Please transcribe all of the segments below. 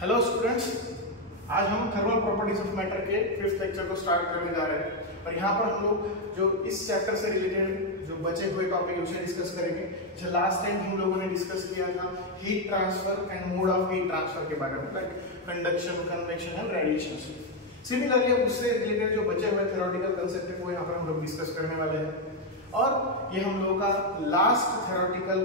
Hello students, आज हम thermal properties of matter के 5th लेक्चर को स्टार्ट करने जा रहे हैं और यहाँ पर हम लोग जो इस चैप्टर से रिलेटेड जो बचे हुए टॉपिक है उसे डिस्कस करेंगे। जो लास्ट टाइम हम लोगों ने डिस्कस किया था heat transfer and mode of heat transfer के बारे में, like conduction, convection and radiation. Similarly उससे रिलेटेड जो बचे हुए थ्योरेटिकल कांसेप्ट है वो यहाँ पर हम लोग डिस्कस करने वाले हैं और ये हम लोगों का लास्ट थ्योरेटिकल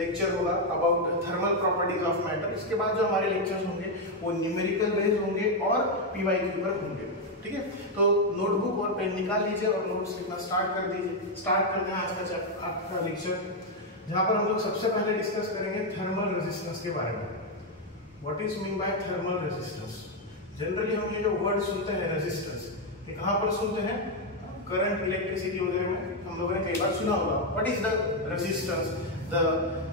लेक्चर होगा about thermal properties of matter. इसके बाद जो हमारे लेक्चर्स होंगे वो न्यूमेरिकल बेस्ड होंगे और पीवाईक्यू पर होंगे। ठीक है, तो नोटबुक और पेन निकाल लीजिए और नोट्स लिखना स्टार्ट कर दीजिए। स्टार्ट करते हैं आज का आपका लेक्चर, जहां पर हम लोग सबसे पहले डिस्कस करेंगे थर्मल रेजिस्टेंस के बारे में। What is mean by thermal resistance? Generally हम ये जो वर्ड सुनते हैं रेजिस्टेंस, ये कहां पर सुनते हैं? करंट, इलेक्ट्रिसिटी वगैरह में हम लोगों ने कई बार सुना होगा। What is the resistance? The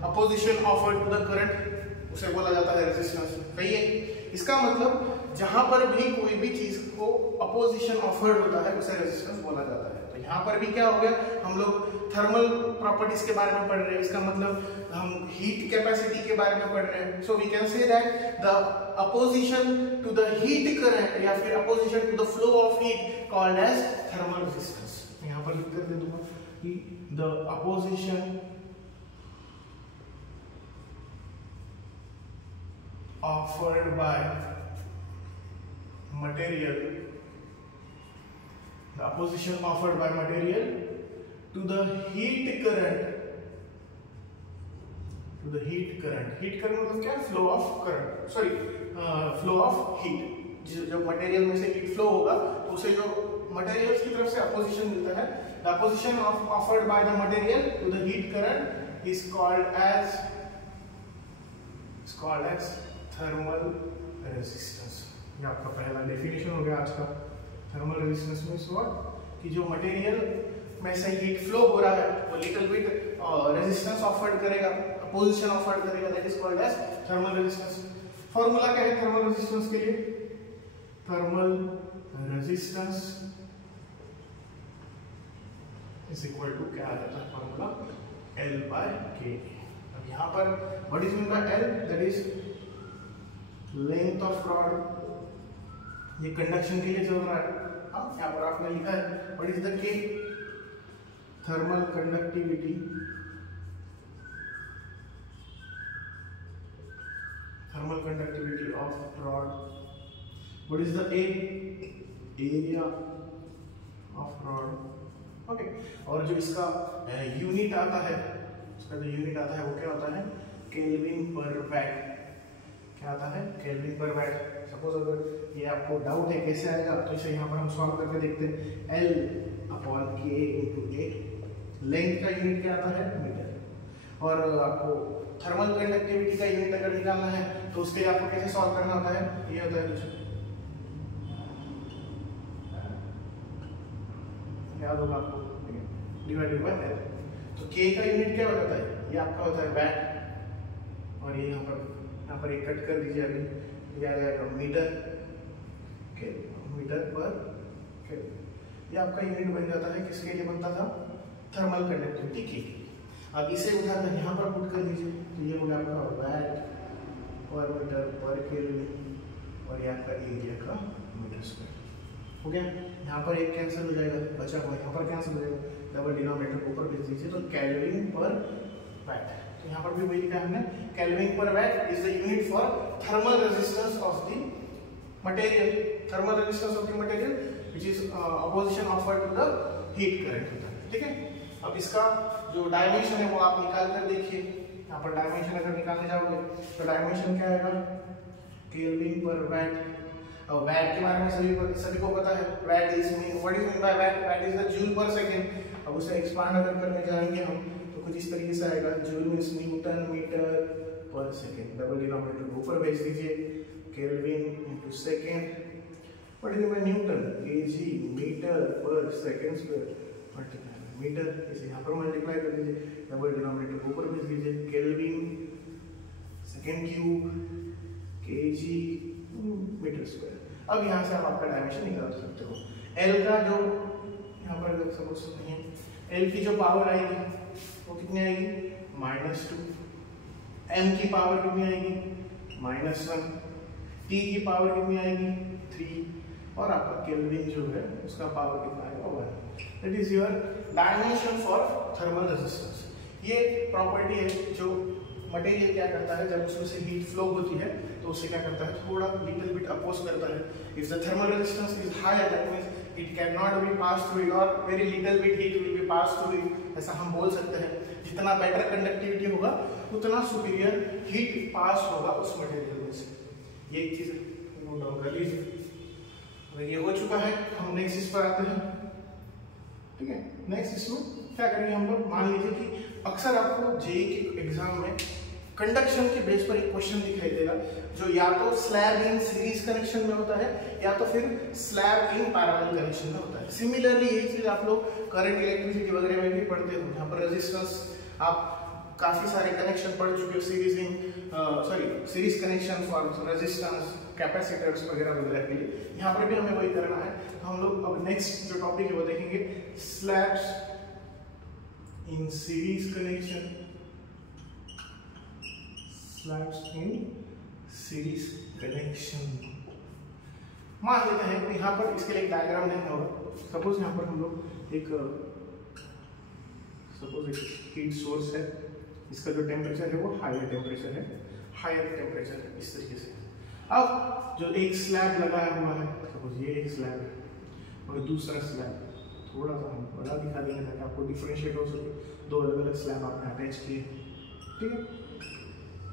opposition offered to the current, उसे बोला जाता है रेजिस्टेंस। कहिए, इसका मतलब जहां पर भी कोई भी चीज को अपोजिशन ऑफर्ड होता है उसे रेजिस्टेंस बोला जाता है। तो यहाँ पर भी क्या हो गया, हम लोग थर्मल प्रॉपर्टीज के बारे में पढ़ रहे हैं, इसका मतलब हम हीट कैपेसिटी के बारे में पढ़ रहे हैं। So we can say that the opposition to the heat current या फिर opposition to the flow of heat called as thermal resistance. यहाँ पर लिख कर दे दूंगा कि the opposition offered by material, the opposition offered by material to the heat current, to the heat current मतलब क्या? Flow of current, sorry flow of heat. जब मटेरियल में से हीट फ्लो होगा तो उसे जो मटेरियल की तरफ से अपोजिशन मिलता है, the opposition offered by the material to the heat current is called as thermal resistance. ये आपका पहला डेफिनेशन हो गया आज का। Thermal resistance means what? कि जो मटेरियल में से हीट फ्लो हो रहा है वो लिटिल बिट रेजिस्टेंस ऑफर्ड करेगा, अपोजिशन ऑफर्ड करेगा, that is called as thermal resistance. Formula क्या है थर्मल रेजिस्टेंस के लिए? Thermal resistance is equal to क्या आ जाता है फार्मूला? L/K। अब यहाँ पर what is mean by L? That is length of rod. ये कंडक्शन के लिए चल रहा है। यहाँ पर आपने लिखा है what is the K? Thermal conductivity, thermal conductivity of rod. What is the A? Area of rod. Okay, और जो इसका यूनिट आता है, उसका जो यूनिट आता है वो क्या होता है? Kelvin per VAT. क्या आता है? Kelvin per VAT. सपोज अगर ये आपको डाउट है कैसे आएगा तो इसे यहाँ पर हम सॉल्व करके देखते हैं। L/K × A। लेंथ का यूनिट क्या आता है? मीटर। और आपको थर्मल कंडक्टिविटी का यूनिट अगर निकालना है तो उसके लिए आपको कैसे सॉल्व करना होता है? ये होता है कुछ याद होगा आपको, डिवाइडेड बाय L। तो K का यूनिट क्या होता है? ये आपका होता है वैट। और ये यहाँ पर एक कट कर दीजिए, अभी ये आ जाएगा मीटर पर केल्विन। ये आपका यूनिट बन जाता है। किसके लिए बनता था? थर्मल कंडक्टिविटी के लिए। अब इसे उठाकर यहाँ पर पुट कर दीजिए तो ये हो गया आपका वैट पर मीटर पर केल्विन और ये आपका एरिया का मीटर स्क्वायर हो गया। यहाँ पर एक कैंसिल हो जाएगा, बचा हुआ यहाँ पर कैंसिल हो जाएगा, डबल डिनोमिनेटर को ऊपर भेज दीजिए तो केल्विन पर वैट। तो यहाँ पर भी वही लिखा है हमने, kelvin per watt is the unit for thermal resistance of the material, thermal resistance of the material which is opposition offered to the heat current होता है। ठीक है, अब इसका जो डायमेंशन है वो आप निकाल कर देखिए। यहाँ पर डायमेंशन अगर निकालने जाओगे तो डायमेंशन क्या आएगा? Kelvin per VAT. और वैट के बारे में सभी को पता है, watt is mean, what is mean by watt? Watt is the joule per second. अब उसे एक्सपांड अगर करने जाएंगे हम तो कुछ इस तरीके से आएगा, joule means newton metre per second. Double denominator को ऊपर भेज दीजिए, kelvin into second. What is mean newton? Kg metre per second square multiply metre, इसे यहाँ पर मल्टीप्लाई कर दीजिए, डबल डिनोमिनेटर को ऊपर भेज दीजिए, kelvin second cube kg metre square. अब यहाँ से आप आपका डायमेंशन निकाल सकते हो। L का जो यहाँ पर सपोज नहीं है, L की जो पावर आएगी वो कितनी आएगी? -2। m की पावर कितनी आएगी? -1। T की पावर कितनी आएगी 3 और आपका केल्विन जो है उसका पावर कितना आएगा 1। That is your dimension for thermal resistance. ये प्रॉपर्टी है जो मटेरियल क्या करता है जब उसमें से हीट फ्लो होती है तो उसे क्या करता है थोड़ा लिटिल बिट अपोज करता है। If the thermal resistance is higher that means it can not be pass through it और very little bit heat will be pass through it, ऐसा हम बोल सकते हैं। जितना बेटर कंडक्टिविटी होगा उतना सुपीरियर हीट पास होगा उस मटेरियल में से। ये एक चीज नोट डाउन कर लीजिए। ये हो चुका है, हम नेक्स्ट इस पर आते हैं। ठीक है, नेक्स्ट इसमें क्या करेंगे हम लोग, मान लीजिए कि अक्सर आपको जेईई के एग्जाम में कंडक्शन के बेस पर एक क्वेश्चन दिखाई देगा जो या तो स्लैब इन सीरीज कनेक्शन में होता है या तो फिर स्लैब इन पैरेलल कनेक्शन में होता है। सिमिलरली यही चीज आप लोग करंट इलेक्ट्रिसिटी वगैरह में भी पढ़ते हो, जहाँ पर रेजिस्टेंस आप काफी सारे कनेक्शन पढ़ चुके हो, series connection for resistance capacitors वगैरह वगैरह के लिए। यहाँ पर भी हमें वही करना है। तो हम लोग अब नेक्स्ट जो टॉपिक है वो देखेंगे slabs in series connection, slabs in series connection. मान लेते हैं कि यहाँ पर इसके लिए एक डायग्राम देखना होगा। सपोज यहाँ पर हम लोग एक हीट सोर्स है, इसका जो टेम्परेचर है वो हायर टेम्परेचर है इस तरीके से। अब जो एक स्लैब लगाया हुआ है, सपोज ये एक स्लैब है और दूसरा स्लैब, थोड़ा सा हम बड़ा दिखा देंगे ताकि आपको डिफरेंशिएट हो सके। दो अलग अलग स्लैब आपने अटैच किए, ठीक है,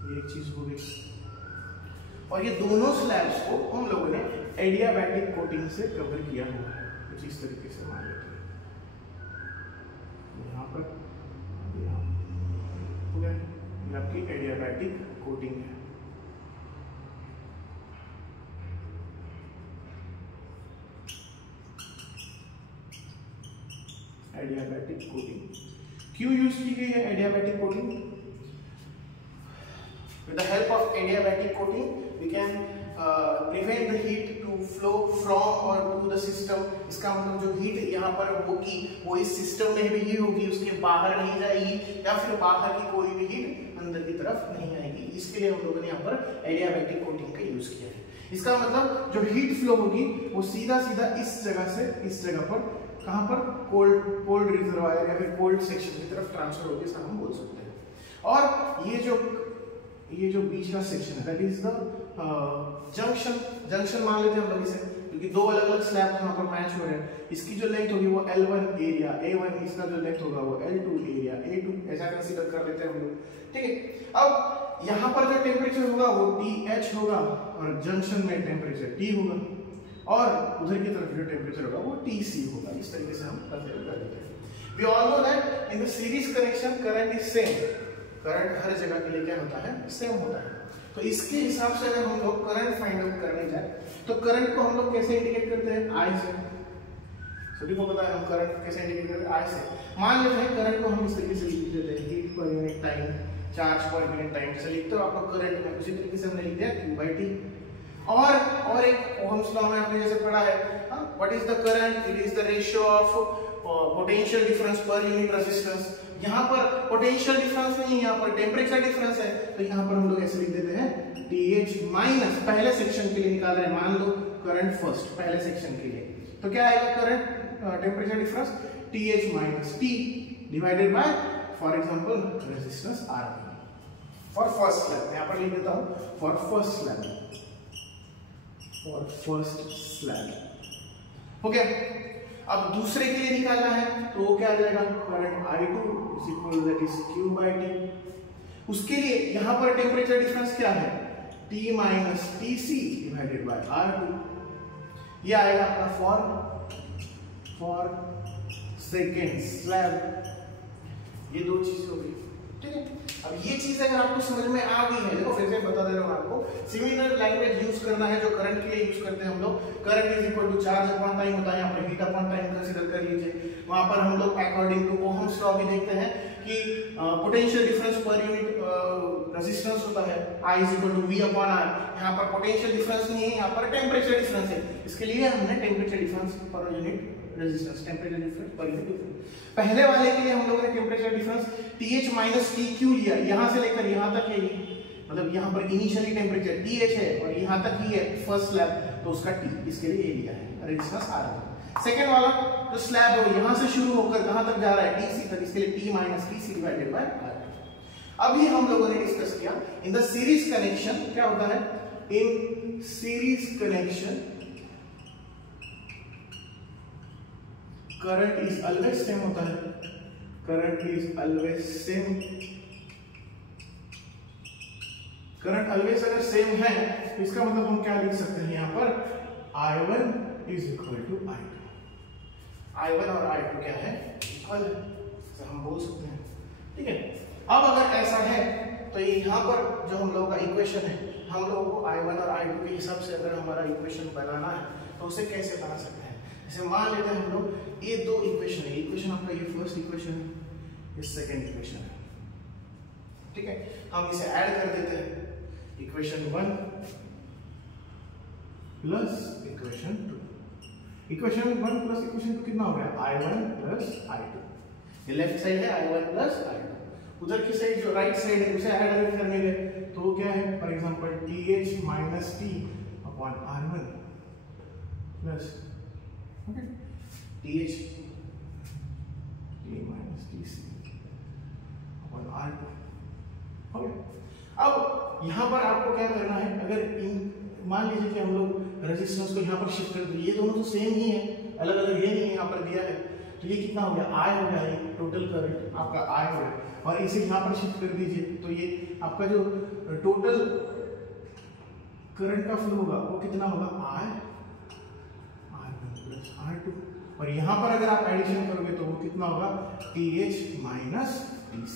ये एक चीज हो गई। और ये दोनों स्लैब्स को हम लोगों ने एडियाबैटिक कोटिंग से कवर किया हुआ है, कुछ इस तरीके से मान लेते हैं। यहाँ पर हो गया, ये आपकी एडियाबैटिक कोटिंग है। एडियाबैटिक कोटिंग क्यों यूज की गई है adiabatic coating? With the help of adiabatic coating, we can prevent the heat to flow from or to the system. इसका मतलब जो heat यहाँ पर होगी वो इस system में भी ही होगी, उसके बाहर नहीं जाएगी या फिर बाहर की कोई भी heat अंदर की तरफ नहीं आएगी। इसके लिए हम लोगों ने यहाँ पर adiabatic coating का यूज किया है। इसका मतलब जो heat flow होगी वो सीधा सीधा इस जगह से इस जगह पर, कहाँ पर, कोल्ड रिजर्वायर या फिर कोल्ड सेक्शन की तरफ ट्रांसफर होगी, ऐसा हम बोल सकते हैं। और ये जो बीच का सेक्शन है दैट इज द जंक्शन मान लेते हैं हम लोग इसे, क्योंकि दो अलग अलग स्लैब यहाँ पर मैच हो रहे हैं। इसकी जो लेंथ होगी वो L1 एरिया A1, इसका जो लेंथ होगा वो L2 एरिया A2, ऐसा कंसीडर कर लेते हैं हम लोग, ठीक है। अब यहाँ पर जो टेम्परेचर होगा वो TH होगा और जंक्शन में टेम्परेचर T होगा और उधर की तरफ जो टेम्परेचर होगा वो TC होगा। इस तरीके से हम कंसीडर कर लेते हैं। We all know that in the series connection current is same, current हर जगह के लिए क्या होता है, सेम होता है। तो इसके हिसाब से अगर हम लोग करंट फाइंड आउट करने जाए तो करंट को हम लोग कैसे इंडिकेट करते हैं, I से। सभी को पता है हम करंट कैसे इंडिकेट करते हैं, I से। मान लेते हैं करंट को हम इस तरीके से लिख देते हैं, heat per unit time, charge per unit time से लिखते हो आप लोग करंट में, उसी तरीके से हमने लिख दिया Q/T। और एक ओहम्स लॉ में आपने जैसे पढ़ा है, what is the current, it is the ratio of potential difference per unit resistance. यहाँ पर पोटेंशियल डिफरेंस नहीं, यहाँ पर टेम्परेचर डिफरेंस है, तो यहाँ पर हम लोग ऐसे लिख देते हैं TH माइनस, पहले सेक्शन के लिए निकाल रहे हैं, मान लो करंट फर्स्ट पहले सेक्शन के लिए, तो क्या आएगा current temperature difference TH minus T divided by for example resistance R for first slab. यहाँ पर लिख देता हूँ फॉर फर्स्ट स्लैब, हो गया। अब दूसरे के लिए निकालना है तो वो क्या आ जाएगा, current I2 is equal that is Q/T। उसके लिए यहाँ पर टेम्परेचर डिफरेंस क्या है, T minus TC divided by R2। ये आएगा आपका फॉर सेकेंड स्लैब। ये दो चीजें हो गई, ठीक है। अब ये चीज अगर आपको समझ में आ गई है, देखो फिर से बता दे रहा हूँ आपको, सिमिलर लैंग्वेज यूज करना है जो करंट के लिए यूज करते हैं हम लोग। Current is equal to charge upon time होता है, यहाँ पर हीट अपॉन टाइम कंसीडर कर लीजिए। वहां पर हम लोग अकॉर्डिंग टू ओहम्स लॉ भी देखते हैं कि potential difference per unit resistance होता है I is equal to V upon R। यहाँ पर पोटेंशियल डिफरेंस नहीं है, यहाँ पर टेम्परेचर डिफरेंस है, इसके लिए हमने temperature difference per unit resistance, temperature difference per unit difference. पहले वाले के लिए हम लोगों ने temperature difference TH minus T क्यों लिया, यहां से लेकर यहां तक है, मतलब यहाँ पर इनिशियली टेम्परेचर TH है और यहाँ तक ही है फर्स्ट स्लैब, तो उसका T, इसके लिए एरिया है, रेजिस्टेंस R1। सेकेंड वाला जो स्लैब है यहाँ से शुरू होकर कहाँ तक जा रहा है TC तक, इसके लिए T minus TC divided by R2। अभी हम लोगों ने डिस्कस किया इन द सीरीज कनेक्शन क्या होता है, in series connection current is always same होता है, current is always same. Current always अगर सेम है तो इसका मतलब हम क्या लिख सकते हैं यहाँ पर, I1 is equal to I2। I1 और I2 क्या है, इक्वल है, तो हम बोल सकते हैं। ठीक है, अब अगर ऐसा है तो यहाँ पर जो हम लोगों का इक्वेशन है, हम लोगों को I1 और I2 के हिसाब से अगर हमारा इक्वेशन बनाना है तो उसे कैसे बना सकते हैं। जैसे मान लेते हैं हम लोग ये दो इक्वेशन है, इक्वेशन आपका ये फर्स्ट इक्वेशन है, ये सेकंड इक्वेशन है। ठीक है, हम इसे ऐड कर देते हैं, equation 1 plus equation 2। Equation 1 plus equation 2 कितना हो गया, I1 प्लस I2। ये लेफ्ट साइड है I1 प्लस I2, उधर की साइड जो राइट साइड है उसे ऐड करने गए तो वो क्या है, for example TH minus T upon R1 plus TH T minus TC upon R2। Okay, अब यहाँ पर आपको क्या करना है, अगर इन मान लीजिए कि हम लोग रेजिस्टेंस को यहाँ पर शिफ्ट कर दें, ये दोनों तो सेम ही है, अलग अलग ये नहीं है, यहाँ पर दिया है, तो ये कितना हो गया, I हो गया, ये टोटल करंट आपका I हो गया, और इसे यहाँ पर शिफ्ट कर दीजिए तो ये आपका जो टोटल करंट का फ्लो होगा वो कितना होगा, R1 प्लस R2, और यहाँ पर अगर आप एडिशन करोगे तो वो कितना होगा, TH माइनस TC।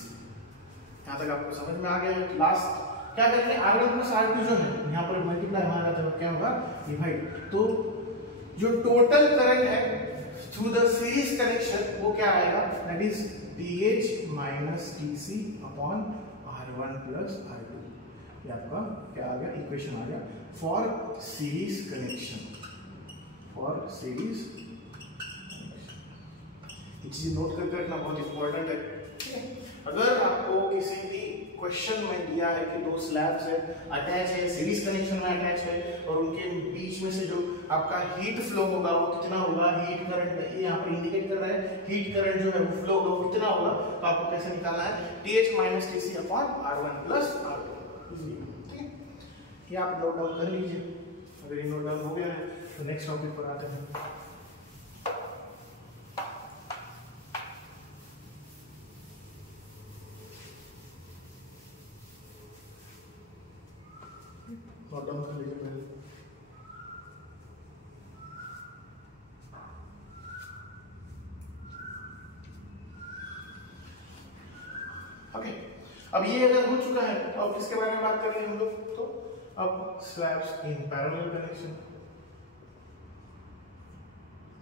यहाँ तक आपको समझ में आ गया है। लास्ट क्या करेंगे, R1 प्लस R2 जो है यहाँ पर मल्टीप्लाई माना जाता है, क्या होगा, डिवाइड, तो जो टोटल करंट है थ्रू द सीरीज कनेक्शन वो क्या आएगा, that is TH minus TC upon R1 plus R2। ये आपका क्या आ गया, इक्वेशन आ गया for series connection, for series connection. चीज नोट करके रखना बहुत इंपॉर्टेंट है। अगर आपको किसी भी क्वेश्चन में दिया है कि दो स्लैब्स है, अटैच है, सीरीज कनेक्शन में अटैच है, और उनके बीच में से जो आपका हीट फ्लो होगा वो कितना होगा, हीट करंट ये यहाँ पर इंडिकेट कर रहा है, हीट करंट जो है वो फ्लो होगा वो कितना होगा, तो आपको कैसे निकालना है, TH minus TC upon R1 plus R2। ठीक है, ये आप नोट डाउन कर लीजिए। अगर ये नोट डाउन हो गया है तो नेक्स्ट टॉपिक पर आते हैं। नोट डाउन कर लीजिए पहले। ओके, अब ये अगर हो चुका है तो अब किसके बारे में बात करेंगे हम लोग, तो अब slabs in parallel connection,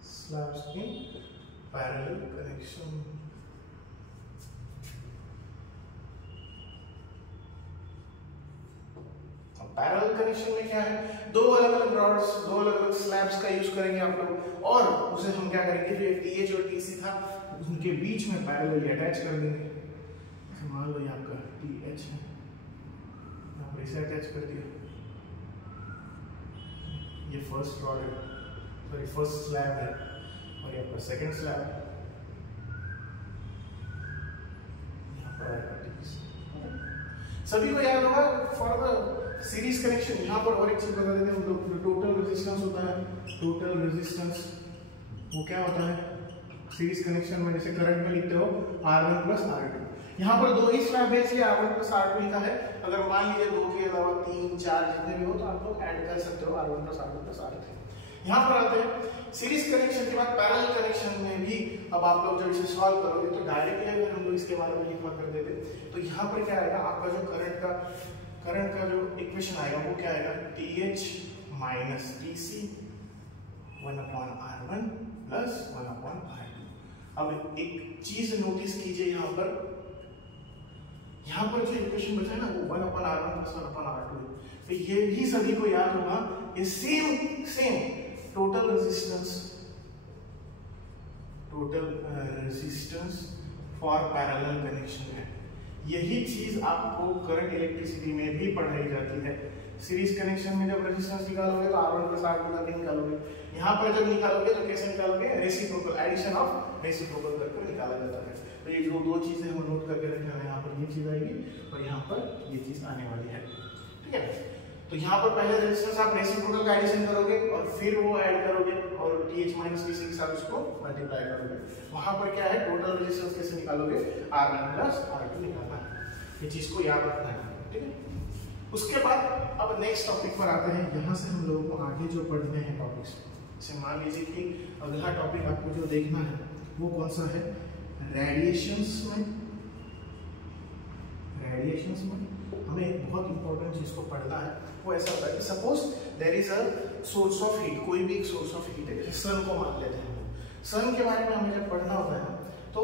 slabs in parallel connection. Parallel connection में क्या है, दो अलग अलग रॉड्स, दो अलग अलग स्लैब्स का यूज करेंगे आप लोग, और उसे हम क्या करेंगे, जो TH और TC था उनके बीच में पैरेलली अटैच कर देंगे। मान लो ये आपका TH है, यहाँ पर इसे अटैच कर दिया, ये फर्स्ट रॉड है, सॉरी फर्स्ट स्लैब है, और ये आपका सेकंड स्लैब है, यहाँ पर आएगा TC। सभी को याद होगा फॉर द सीरीज कनेक्शन। यहाँ पर और एक चीज बता देते हैं हम लोग, जो टोटल रेजिस्टेंस होता है, टोटल रेजिस्टेंस वो क्या होता है सीरीज कनेक्शन में, जैसे करंट में लिखते हो R1 प्लस R2। यहाँ पर दो ही स्लैब है इसलिए R1 प्लस R2 लिखा है। अगर मान लीजिए दो के अलावा 3, 4 जितने भी हो तो आप लोग ऐड कर सकते हो R1 plus R2 plus R3। यहाँ पर आते हैं सीरीज कनेक्शन के बाद पैरेलल कनेक्शन में भी। अब आप लोग जब इसे सॉल्व करोगे तो डायरेक्टली अगर हम लोग इसके बारे में लिखा कर देते तो यहाँ पर क्या आएगा, आपका जो करंट का जो इक्वेशन आएगा वो क्या आएगा, TH minus TC 1/R1 plus 1/R2। अब एक चीज नोटिस कीजिए, यहाँ पर जो इक्वेशन बचा है ना वो 1/R1 प्लस 1/R2 है। तो ये भी सभी को याद होगा, ये same total resistance for parallel connection है। यही चीज आपको करंट इलेक्ट्रिसिटी में भी पढ़ाई जाती है। सीरीज कनेक्शन में जब रेजिस्टेंस निकालोगे तो R1 + R2 करके निकालोगे, यहाँ पर जब निकालोगे तो कैसे निकालोगे, रेसिप्रोकल, एडिशन ऑफ रेसिप्रोकल करके निकाला जाता है। तो ये जो दो चीजें हम नोट करके रखे हैं, यहाँ पर ये चीज आएगी और यहाँ पर ये चीज आने वाली है, ठीक है। तो यहाँ पर पहले रेजिस्टेंस आप रेसिप्रोकल का एडिशन करोगे और फिर वो ऐड करोगे और TH - TC के साथ उसको मल्टीप्लाई करोगे। वहां पर क्या है, टोटल रेजिस्टेंस कैसे निकालोगे, R1 + R2 निकालना है, ये चीज को याद रखना है, ठीक है। उसके बाद अब नेक्स्ट टॉपिक पर आते हैं। यहाँ से हम लोगों को आगे जो पढ़ने हैं टॉपिक्स, जैसे मान लीजिए कि अगला टॉपिक आपको जो देखना है वो कौन सा है, रेडिएशंस में हमें एक बहुत इंपॉर्टेंट चीज को पढ़ना है। वो ऐसा होता है कि suppose there is a source of heat, कोई भी एक सोर्स ऑफ हीट है, जैसे सन को मान लेते हैं। सन के बारे में हमें जब पढ़ना होता है तो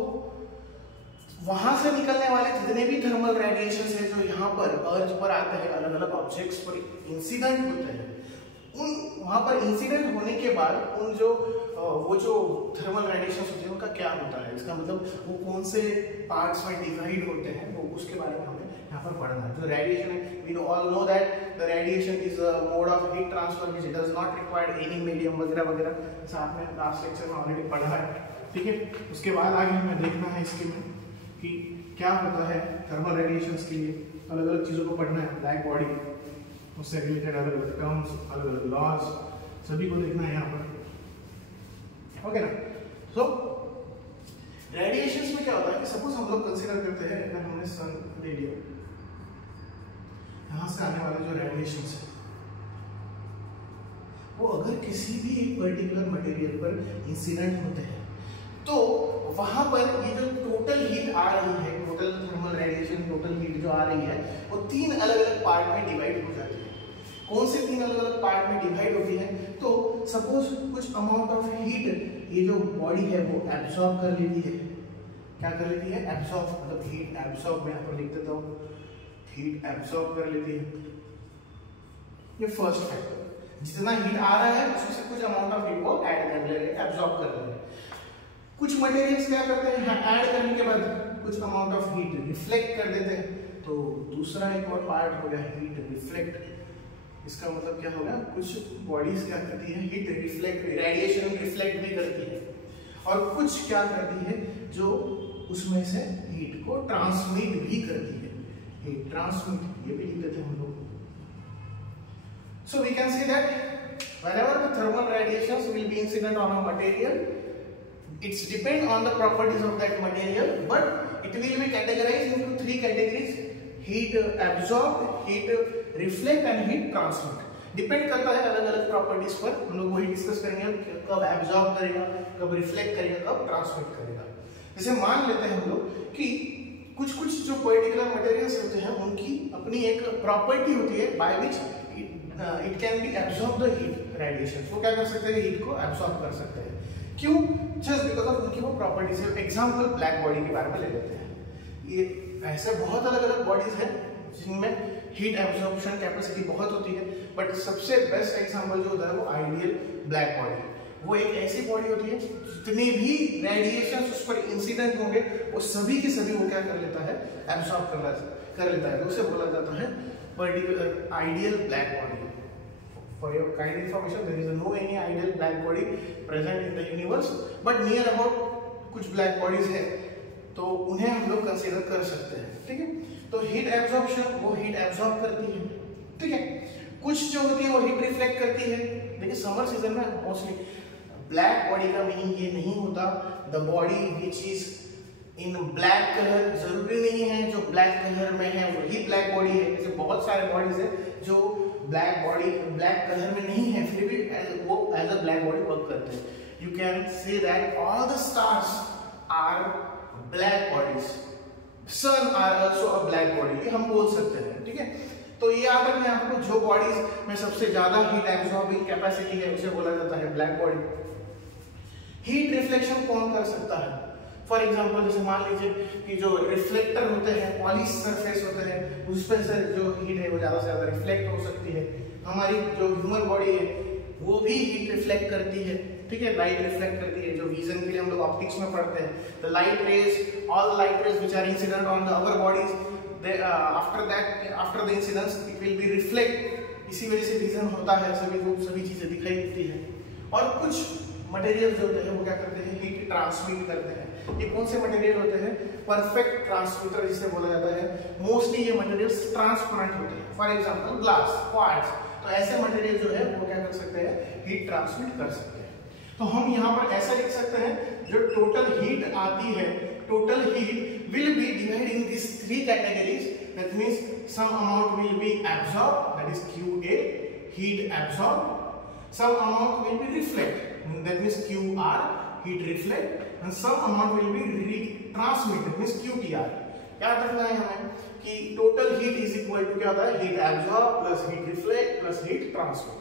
वहां से निकलने वाले जितने भी थर्मल रेडिएशन है जो यहाँ पर अर्थ पर आते हैं, अलग अलग ऑब्जेक्ट्स पर इंसिडेंट होते हैं, उन वहां पर इंसिडेंट होने के बाद उन जो वो जो थर्मल रेडिएशन होते हैं उनका क्या होता है, इसका मतलब वो कौन से पार्ट्स में डिवाइड होते हैं, वो उसके बारे में हमें यहाँ पर पढ़ना है। जो रेडिएशन है, we all know that the radiation is a mode of heat transfer which does not require any medium वगैरह वगैरह, जैसा आपने लास्ट लेक्चर में ऑलरेडी पढ़ा है, ठीक है। उसके बाद आगे हमें देखना है इसके में कि क्या होता है थर्मल रेडिएशंस के लिए, अलग अलग चीज़ों को पढ़ना है, ब्लैक बॉडी, उससे रिलेटेड अलग अलग टर्म्स, अलग अलग लॉज, सभी को देखना है यहाँ पर, ओके ना। सो रेडिएशंस में क्या होता है कि सपोज हम लोग कंसीडर करते हैं, अगर हमने सन ले लिया, यहाँ से आने वाले जो रेडिएशंस है वो अगर किसी भी एक पर्टिकुलर मटेरियल पर इंसिडेंट होते हैं तो वहां पर ये जो टोटल हीट आ रही है, total thermal radiation, total heat जो आ रही है वो तीन अलग अलग पार्ट में डिवाइड हो जाती है। कौन से तीन अलग अलग पार्ट में डिवाइड होती है, तो सपोज कुछ अमाउंट ऑफ हीट ये जो बॉडी है वो एब्सॉर्ब कर लेती है, क्या कर लेती है, एब्सॉर्ब, मतलब हीट एब्सॉर्ब, मैं यहाँ पर लिख देता हूँ, हीट एब्सॉर्ब कर लेती है। ये फर्स्ट फैक्टर, जितना हीट आ रहा है उसमें से कुछ अमाउंट ऑफ हीट को ऐड कर ले रहे हैं, एब्सॉर्ब कर ले रहे हैं। कुछ मटेरियल्स क्या करते हैं, ऐड करने के बाद कुछ अमाउंट ऑफ हीट रिफ्लेक्ट कर देते हैं, तो दूसरा एक और पार्ट हो गया हीट रिफ्लेक्ट। इसका मतलब क्या होगा, कुछ बॉडीज क्या करती है, हीट रिफ्लेक्ट, रेडिएशन रिफ्लेक्ट भी करती है, और कुछ क्या करती है जो उसमें से हीट को ट्रांसमिट भी करती है, हीट ट्रांसमिट, ये भी लिख देते हैं हम लोग। So we can say that whenever the thermal radiations will be incident on a material, it's depend on the properties of that material, but it will be categorized into three categories: heat absorb, heat reflect and heat transmit. Depend करता है अलग अलग properties पर, हम लोग वही discuss करेंगे, कब एब्जॉर्ब करेगा, कब रिफ्लेक्ट करेगा, कब ट्रांसमिट करेगा। जैसे मान लेते हैं हम लोग कि कुछ कुछ जो पर्टिकुलर मटेरियल्स होते हैं उनकी अपनी एक प्रॉपर्टी होती है by which it can be absorb the heat radiation, वो क्या कर सकते हैं, हीट को एब्जॉर्ब कर सकते हैं। क्यों, जस्ट बिकॉज ऑफ उनकी वो प्रॉपर्टीज है। एग्जांपल ब्लैक बॉडी के बारे में ले लेते हैं, ये ऐसे बहुत अलग अलग बॉडीज हैं जिनमें हीट एब्जॉर्प्शन कैपेसिटी बहुत होती है, बट सबसे बेस्ट एग्जांपल जो होता है वो आइडियल ब्लैक बॉडी, वो एक ऐसी बॉडी होती है जितने भी रेडिएशन उस पर इंसिडेंट होंगे वो सभी के सभी वो क्या कर लेता है, एब्जॉर्ब कर लेता है, तो उसे बोला जाता है particular ideal black body. For your kind information, there is no any ideal black body present in the universe, but near about कुछ black bodies है, तो उन्हें हम लोग कंसीडर कर सकते हैं, ठीक है। तो हीट एब्जॉर्प्शन, वो हीट एब्जॉर्ब करती है, ठीक है। कुछ जो होती है वो हीट रिफ्लेक्ट करती है। देखिए समर सीजन में मोस्टली ब्लैक बॉडी का मीनिंग ये नहीं होता the body which is in black colour, जरूरी नहीं है जो ब्लैक कलर में है वही ब्लैक बॉडी है। जैसे बहुत सारे बॉडीज है जो ब्लैक बॉडी ब्लैक कलर में नहीं है फिर भी वो as a black body work करते हैं। You can say that all the stars are black bodies, sun are also a black body, ये हम बोल सकते हैं, ठीक है। तो ये याद रखना है आपको, जो बॉडीज में सबसे ज्यादा हीट एब्जॉर्बिंग कैपेसिटी है उसे बोला जाता है ब्लैक बॉडी। हीट रिफ्लेक्शन कौन कर सकता है, फॉर एग्जाम्पल जैसे मान लीजिए कि जो रिफ्लेक्टर होते हैं, पॉलिश सरफेस होते हैं, उस पर से जो हीट है वो ज्यादा से ज्यादा रिफ्लेक्ट हो सकती है। हमारी जो ह्यूमन बॉडी है वो भी हीट रिफ्लेक्ट करती है, ठीक है, लाइट रिफ्लेक्ट करती है। जो विजन के लिए हम लोग ऑप्टिक्स में पढ़ते हैं, the light rays, all the light rays which are incident on the our bodies after the incidence it will be reflect, इसी वजह से विजन होता है, सभी चीजें दिखाई देती है। और कुछ मटेरियल जो होते हैं वो क्या करते हैं, हीट ट्रांसमिट करते हैं। ये कौन से मटेरियल होते हैं, परफेक्ट ट्रांसमीटर जिसे बोला जाता है। मोस्टली ये मटेरियल्स ट्रांसपेरेंट होते हैं, फॉर एग्जांपल ग्लास, क्वार्ट्ज, तो ऐसे मटेरियल जो है वो क्या कर सकते हैं, हीट ट्रांसमिट कर सकते हैं। तो हम यहाँ पर ऐसा लिख सकते हैं, जो टोटल हीट आती है, total heat will be divided in this three categories, that means some amount will be absorb, that is QA, heat absorb, some amount will be reflect, that means QR, heat reflect, and some amount will be transmit, that means QTR। क्या करना है हमें कि total heat is equal to क्या होता है, heat absorb plus heat reflect plus heat transmit.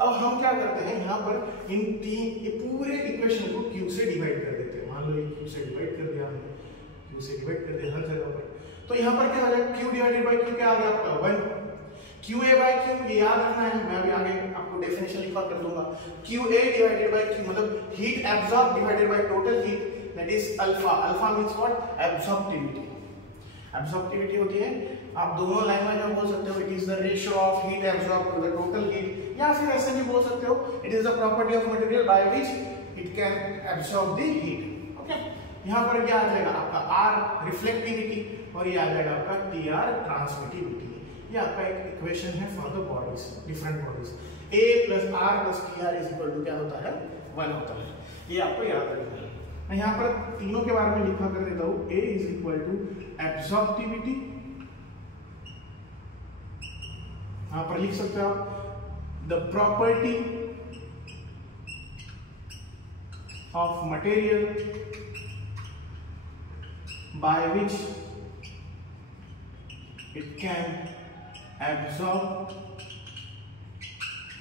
अब हम क्या करते हैं, यहाँ पर इन तीन ये पूरे इक्वेशन को Q से डिवाइड कर देते हैं। मान लो ये Q से डिवाइड कर दिया हमने, Q से डिवाइड कर दिया हर जगह पर, तो यहाँ पर क्या आ जाएगा, Q डिवाइडेड बाय Q क्या आ गया आपका 1, QA by Q ये याद रखना है, मैं अभी आगे आपको डेफिनेशन लिखा कर दूंगा। QA डिवाइडेड बाय Q मतलब heat absorb divided by total heat, that is alpha. Alpha means what, absorptivity. Absorptivity होती है, आप दोनों लैंग्वेज में बोल सकते हो, it is the ratio of heat absorb to the total heat, या फिर ऐसे भी बोल सकते हो, it is the property of material by which it can absorb the heat. Okay, यहाँ पर क्या आ जाएगा आपका R रिफ्लेक्टिविटी, और ये आ जाएगा आपका TR ट्रांसमिटिविटी। ये आपका एक इक्वेशन है for the bodies, different bodies. A plus R plus TR is equal to क्या होता है, 1 होता है। ये आपको याद रखना है। मैं यहाँ पर तीनों के बारे में लिखा कर देता हूँ। A इज इक्वल टू एब्सॉर्प्टिविटी, यहाँ पर लिख सकते हो आप the property of material by which it can absorb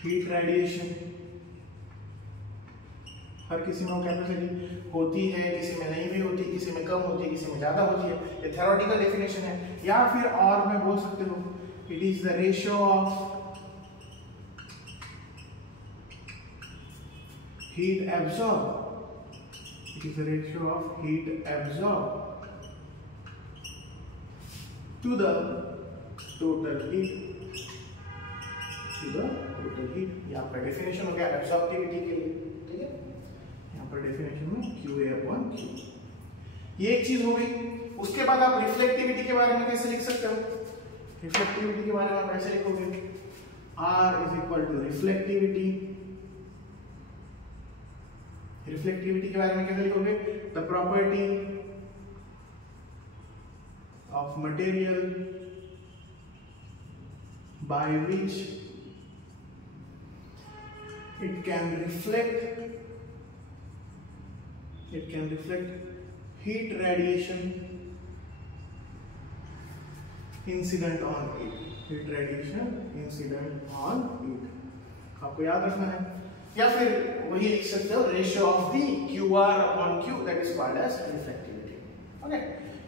heat radiation। हर किसी में वो कैपेसिटी होती है, किसी में नहीं भी होती, किसी में कम होती है, किसी में ज्यादा होती है। ये थ्योरेटिकल डेफिनेशन है, या फिर और में बोल सकते हो, it is the ratio of heat absorb, it is the ratio of heat absorb to the total heat, to the total heat। ये आपका डेफिनेशन हो गया एब्सॉर्प्टिविटी के लिए, ठीक है। यहाँ पर डेफिनेशन में QA/Q, ये एक चीज हो गई। उसके बाद आप रिफ्लेक्टिविटी के बारे में कैसे लिख सकते हो, रिफ्लेक्टिविटी के बारे में आप कैसे लिखोगे, R is equal to reflectivity. Reflectivity के बारे में कैसे लिखोगे, the property of material by which it can reflect heat radiation incident on it, heat radiation incident on it, आपको याद रखना है। या फिर वही लिख सकते हो, ratio of the QR/Q, that is called as reflectivity. Okay,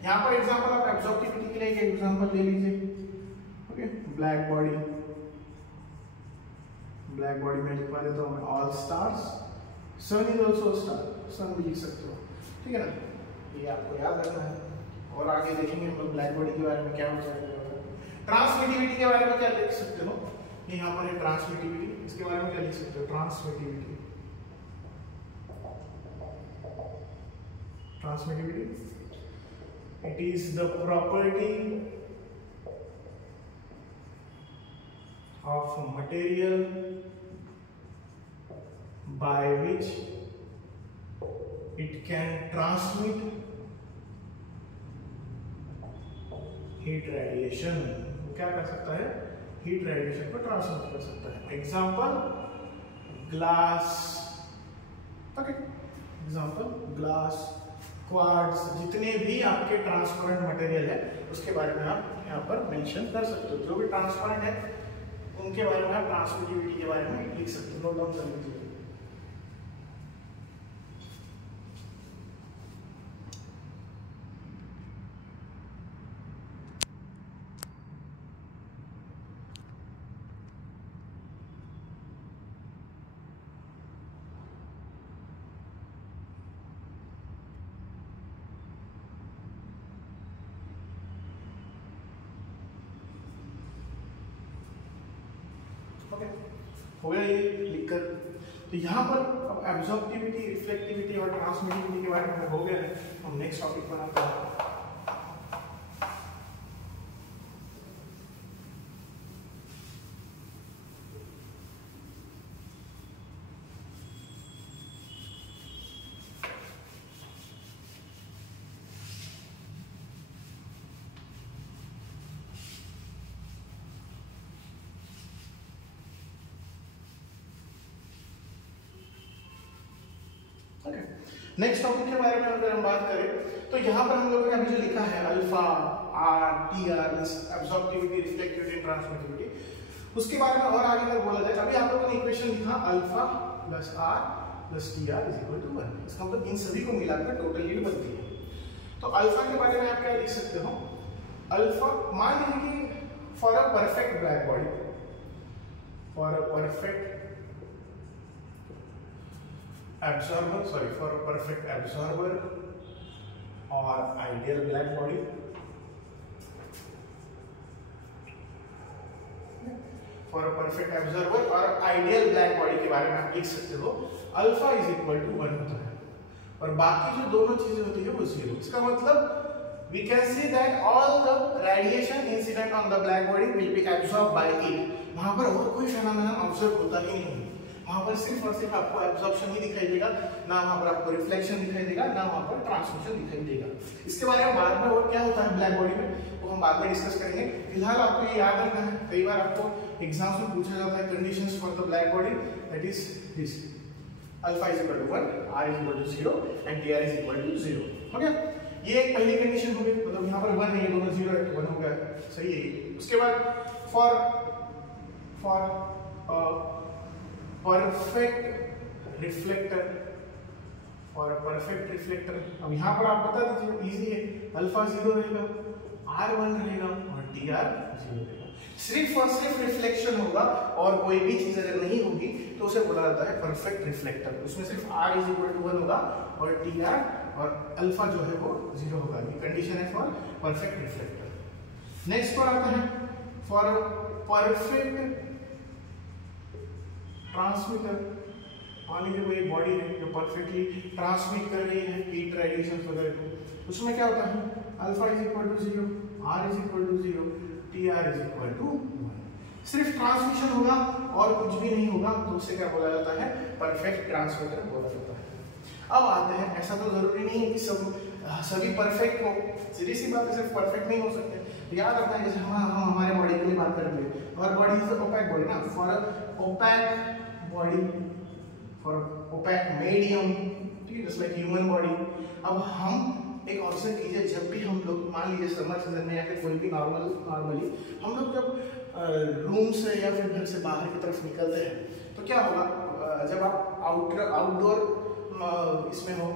यहाँ पर एग्जांपल आप एब्सॉर्प्टिविटी के लिए एक एग्जांपल ले लीजिए। ओके, ब्लैक बॉडी में लिखवा देता हूँ all stars, sun is also star, sun भी लिख सकते हो, ठीक है ना। ये आपको याद रखना है, और आगे देखेंगे हम लोग ब्लैक बॉडी के बारे में क्या हो जाएगा। ट्रांसमिटिविटी के बारे में क्या लिख सकते हो, यहाँ पर है ट्रांसमिटिविटी, इसके बारे में क्या लिख सकते हो, transmittivity it is the property of material by which it can transmit heat radiation। क्या कर सकता है, हीट रेडिएशन को ट्रांसमिट कर सकता है। Example glass, okay, example glass, quartz, जितने भी आपके ट्रांसपेरेंट मटेरियल है उसके बारे में आप यहाँ पर मेंशन कर सकते हो। जो भी ट्रांसपेरेंट है उनके बारे में आप ट्रांसमिटिविटी के बारे में लिख सकते हो, नोट डाउन कर लीजिए। टॉपिक है, हो गया ये लिखकर। तो यहाँ पर अब एब्जॉर्प्टिविटी, रिफ्लेक्टिविटी और ट्रांसमिटिविटी के बारे में हो गया है। हम नेक्स्ट टॉपिक पर आते हैं। नेक्स्ट टॉपिक के बारे में अगर हम बात करें तो यहाँ पर हम लोगों ने अभी जो लिखा है alpha, R, T R, absorptivity, reflectivity, transmittivity, उसके बारे में और आगे अगर बोला जाए, अभी आप लोगों ने इक्वेशन लिखा alpha plus R plus T R is equal to 1। इसका मतलब इन सभी को मिलाकर टोटल यील्ड बनती है। तो अल्फा के बारे में आप क्या लिख सकते हो? अल्फा मान लीजिए कि for a perfect black body, for a perfect absorber, sorry, for a perfect absorber or ideal black body, for a perfect absorber or ideal black body के बारे में आप लिख सकते हो अल्फा इज इक्वल टू 1 होता है और बाकी जो दोनों चीजें होती है वो 0। इसका मतलब we can see that all the radiation incident on the black body will be absorbed by it। वहां पर और कोई फेनोमेनन ऑब्जर्व होता ही नहीं, वहां पर सिर्फ और सिर्फ आपको एब्जॉर्प्शन ही दिखाई देगा, ना वहां पर आपको रिफ्लेक्शन दिखाई देगा, ना वहां पर ट्रांसमिशन दिखाई देगा। इसके बारे में बाद में और क्या होता है ब्लैक बॉडी में वो हम बाद में डिस्कस करेंगे। फिलहाल आपको ये याद रखना है, कई बार आपको एग्जाम्स में पूछा जाता है conditions for the black body, that is this alpha is equal to 1, R is equal to 0 and T R is equal to 0। हो गया, ये एक पहली कंडीशन हो गई, मतलब यहाँ पर 1 है, ये दोनों 0 है, 1 हो गया, सही है। उसके बाद फॉर परफेक्ट रिफ्लेक्टर, और परफेक्ट रिफ्लेक्टर, अब यहाँ पर आप बता दीजिए, इजी है, अल्फा 0 रहेगा, आर 1 रहेगा और टी आर 0 रहेगा। सिर्फ और सिर्फ रिफ्लेक्शन होगा और कोई भी चीज अगर नहीं होगी तो उसे बोला जाता है परफेक्ट रिफ्लेक्टर। उसमें सिर्फ आर इज इक्वल टू 1 होगा और टी आर और अल्फा जो है वो 0 होगा। ये कंडीशन है फॉर परफेक्ट रिफ्लेक्टर। नेक्स्ट पर आता है फॉर परफेक्ट ट्रांसमीटर। मान लीजिए कोई बॉडी है जो परफेक्टली ट्रांसमिट कर रही है हीट रेडिएशन वगैरह को, उसमें क्या होता है alpha is equal to 0, R is equal to 0, T R is equal to 1। सिर्फ ट्रांसमिशन होगा और कुछ भी नहीं होगा तो उसे क्या बोला जाता है परफेक्ट ट्रांसमीटर बोला जाता है। अब आते हैं, ऐसा तो जरूरी नहीं है कि सभी परफेक्ट हो, सीधी सी बात है, सिर्फ परफेक्ट नहीं हो सकते। तो याद रखना है, जैसे हम हमारे बॉडी के लिए बात करेंगे, और बॉडी इज ओपैक बॉडी ना, for opaque body, for opaque medium, ठीक है, जस्ट लाइक ह्यूमन बॉडी। अब हम एक ऑब्जर्व कीजिए, जब भी हम लोग मान लीजिए समर सीजन में या फिर कोई भी नॉर्मली हम लोग जब रूम से या फिर घर से बाहर की तरफ निकलते हैं तो क्या होगा, जब आप आउटडोर इसमें हो,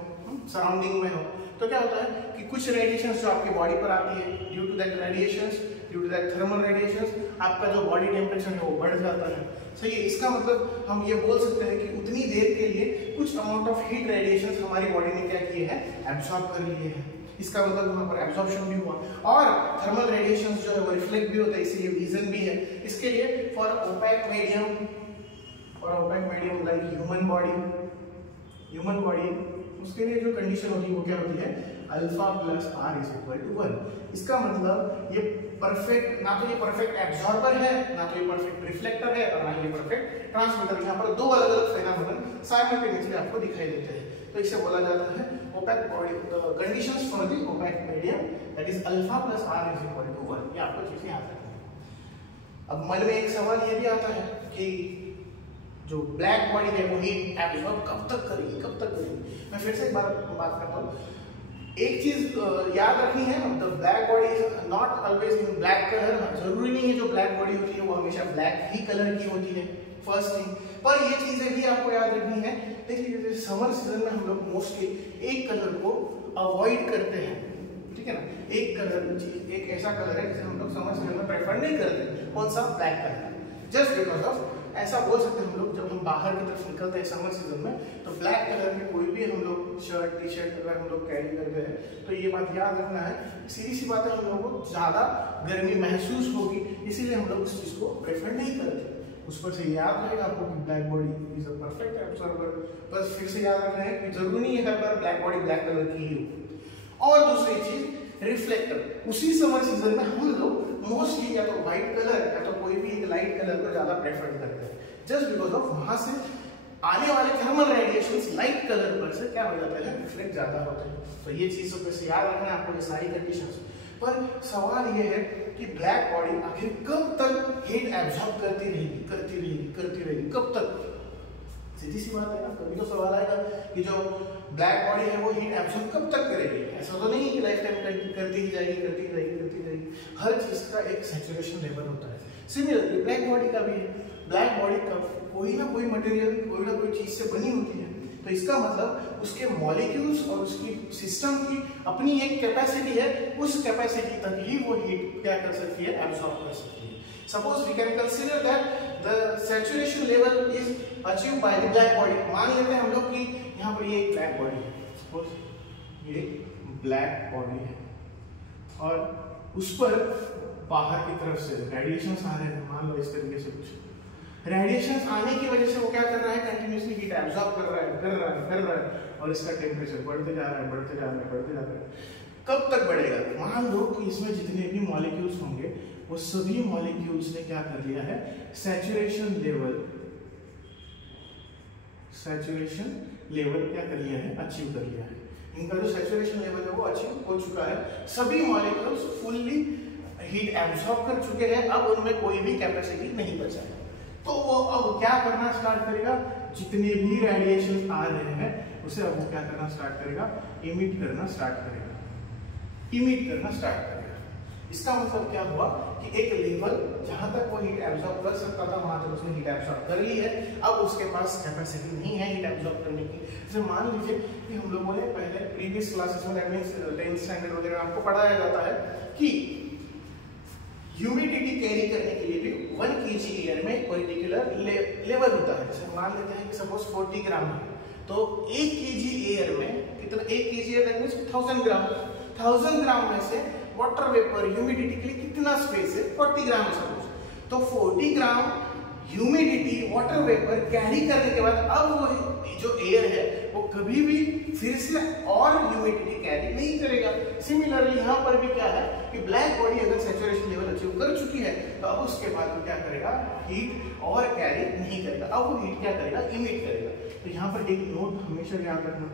सराउंडिंग में हो, तो क्या होता है कि कुछ रेडिएशंस जो आपकी बॉडी पर आती है, due to that radiations, due to that thermal radiations, आपका जो बॉडी टेम्परेचर है वो बढ़ जाता है। सही है, इसका मतलब हम ये बोल सकते हैं कि उतनी देर के लिए कुछ अमाउंट ऑफ हीट रेडिएशंस हमारी बॉडी ने क्या किए हैं, एब्सॉर्ब कर लिए हैं। इसका मतलब वहां पर एब्सॉर्प्शन भी हुआ और थर्मल रेडिएशंस जो है वो रिफ्लेक्ट भी होता है, इसीलिए रीजन भी है। इसके लिए for opaque medium like human body, उसके लिए जो कंडीशन होती है वो क्या होती है, alpha plus R is equal to 1। इसका मतलब ये परफेक्ट, ना तो ये परफेक्ट एब्जॉर्बर है, ना तो ये परफेक्ट रिफ्लेक्टर है और ना ये परफेक्ट ट्रांसमीटर। यहाँ पर दो अलग अलग फेनोमेनन साइमल्टेनियसली आपको दिखाई देते हैं, तो इसे बोला जाता है opaque body. Conditions for the opaque medium that is alpha plus R is equal to 1। ये आपको चीजें याद रखनी है। अब मन में एक सवाल ये भी आता है कि जो ब्लैक बॉडी है वो हीट एब्जॉर्ब कब तक करेगी। मैं फिर से एक बार बात करता हूँ, एक चीज याद रखनी है, the black body is not always in black colour. जरूरी नहीं है जो ब्लैक बॉडी होती है वो हमेशा ब्लैक ही कलर की होती है, फर्स्ट थिंग। पर ये चीजें भी आपको याद रखनी है। देखिए जैसे समर सीजन में हम लोग मोस्टली एक कलर को अवॉइड करते हैं, ठीक है ना, एक कलर, एक ऐसा कलर है जिसे हम लोग समर सीजन में प्रेफर नहीं करते, कौन सा, black colour, just because of, ऐसा बोल सकते हैं हम लोग जब हम बाहर की तरफ निकलते हैं समर सीजन में तो ब्लैक कलर में कोई भी हम लोग शर्ट टी शर्ट अगर हम लोग कैरी करते हैं तो ये बात याद रखना है, सीधी सी बात है, हम लोगों को ज्यादा गर्मी महसूस होगी, इसीलिए हम लोग उस चीज को प्रेफर नहीं करते। उस पर से याद रहेगा आपको कि black body is a perfect absorber. बस फिर से याद रखना है कि जरूरी नहीं है हर बार ब्लैक बॉडी ब्लैक कलर की ही हो। और दूसरी चीज रिफ्लेक्टर, उसी समर सीजन में हम लोग मोस्टली या तो व्हाइट कलर या तो कोई भी एक लाइट कलर को ज्यादा प्रेफर करते हैं, जस्ट बिकॉज ऑफ वहां से आने वाले थर्मल रेडिएशंस लाइट कलर पर से क्या हो जाता है, रिफ्लेक्ट ज्यादा होते हैं। तो ये चीजों पे से याद रखना है आपको ये सारी कंडीशंस। पर सवाल ये है कि ब्लैक बॉडी आखिर कब तक हीट एब्जॉर्ब करती रहेगी कब तक? सीधी सी बात है ना, कभी तो सवाल आएगा कि जो ब्लैक बॉडी है वो हीट एब्जॉर्ब कब तक करेगी। ऐसा तो नहीं कि लाइफ टाइम करती ही जाएगी। हर चीज का एक सैचुरेशन लेवल होता है। सिमिलरली ब्लैक बॉडी का भी है, ब्लैक बॉडी का कोई ना कोई मटेरियल कोई ना कोई चीज से बनी होती है, तो इसका मतलब उसके मॉलिक्यूल्स और उसकी सिस्टम की अपनी एक कैपेसिटी है, उस कैपेसिटी तक ही वो हीट क्या कर सकती है, एब्सॉर्ब कर सकती है। Suppose we can consider that the saturation level is achieved by the black body. मान लेते हैं हम लोग कि यहाँ पर ये एक ब्लैक बॉडी है, सपोज ये ब्लैक बॉडी है और उस पर बाहर की तरफ से रेडिएशंस आ रहे हैं, मान लो इस तरीके से कुछ रेडिएशंस आने की वजह से वो क्या कर रहा है, कंटिन्यूअसली हीट एब्सॉर्ब कर रहा है और इसका टेम्परेचर बढ़ते जा रहा है। कब तक बढ़ेगा? मान लो कि इसमें जितने भी मॉलिक्यूल्स होंगे वो सभी मॉलिक्यूल्स ने क्या कर लिया है, सैचुरेशन लेवल क्या कर लिया है, अचीव कर लिया है। इनका जो सैचुरेशन लेवल है वो अचीव हो चुका है, सभी मॉलिक्यूल्स फुल्ली हीट एब्सॉर्ब कर चुके हैं, अब उनमें कोई भी कैपेसिटी नहीं बचा है। तो वो अब क्या करना स्टार्ट करेगा, जितने भी रेडिएशन आ रहे हैं उसे अब वो क्या करना स्टार्ट करेगा, इमिट करना स्टार्ट करेगा। इसका मतलब क्या हुआ कि एक लेवल जहां तक वो हीट एब्सॉर्ब कर सकता था वहां तक उसने हीट एब्सॉर्ब कर ली है, अब उसके पास कैपेसिटी नहीं है हीट एब्सॉर्ब करने की। जैसे मान लीजिए कि हम लोगों ने पहले प्रीवियस क्लासेस में, दैट मींस 10th स्टैंडर्ड वगैरह आपको पढ़ाया जाता है कि ह्यूमिडिटी कैरी करने के लिए भी 1 kg एयर में एक पर्टिकुलर लेवल होता है। जैसे मान लेते हैं कि सपोज 40 ग्राम है, तो 1 kg एयर में कितना, 1 kg एयर दैट मींस 1000 ग्राम। 1000 ग्राम में से वाटर वेपर ह्यूमिडिटी के लिए कितना स्पेस है, 40 ग्राम सपोज। तो 40 ग्राम ह्यूमिडिटी वाटर वेपर कैरी करने के बाद अब वो जो एयर है वो कभी भी फिर से और ह्यूमिडिटी कैरी नहीं करेगा। सिमिलरली यहाँ पर भी क्या है कि ब्लैक बॉडी अगर सैचुरेशन लेवल अचीव कर चुकी है तो अब उसके बाद वो क्या करेगा, हीट और कैरी नहीं करेगा, अब वो हीट क्या करेगा, इमिट करेगा। तो यहाँ पर एक नोट हमेशा याद रखना,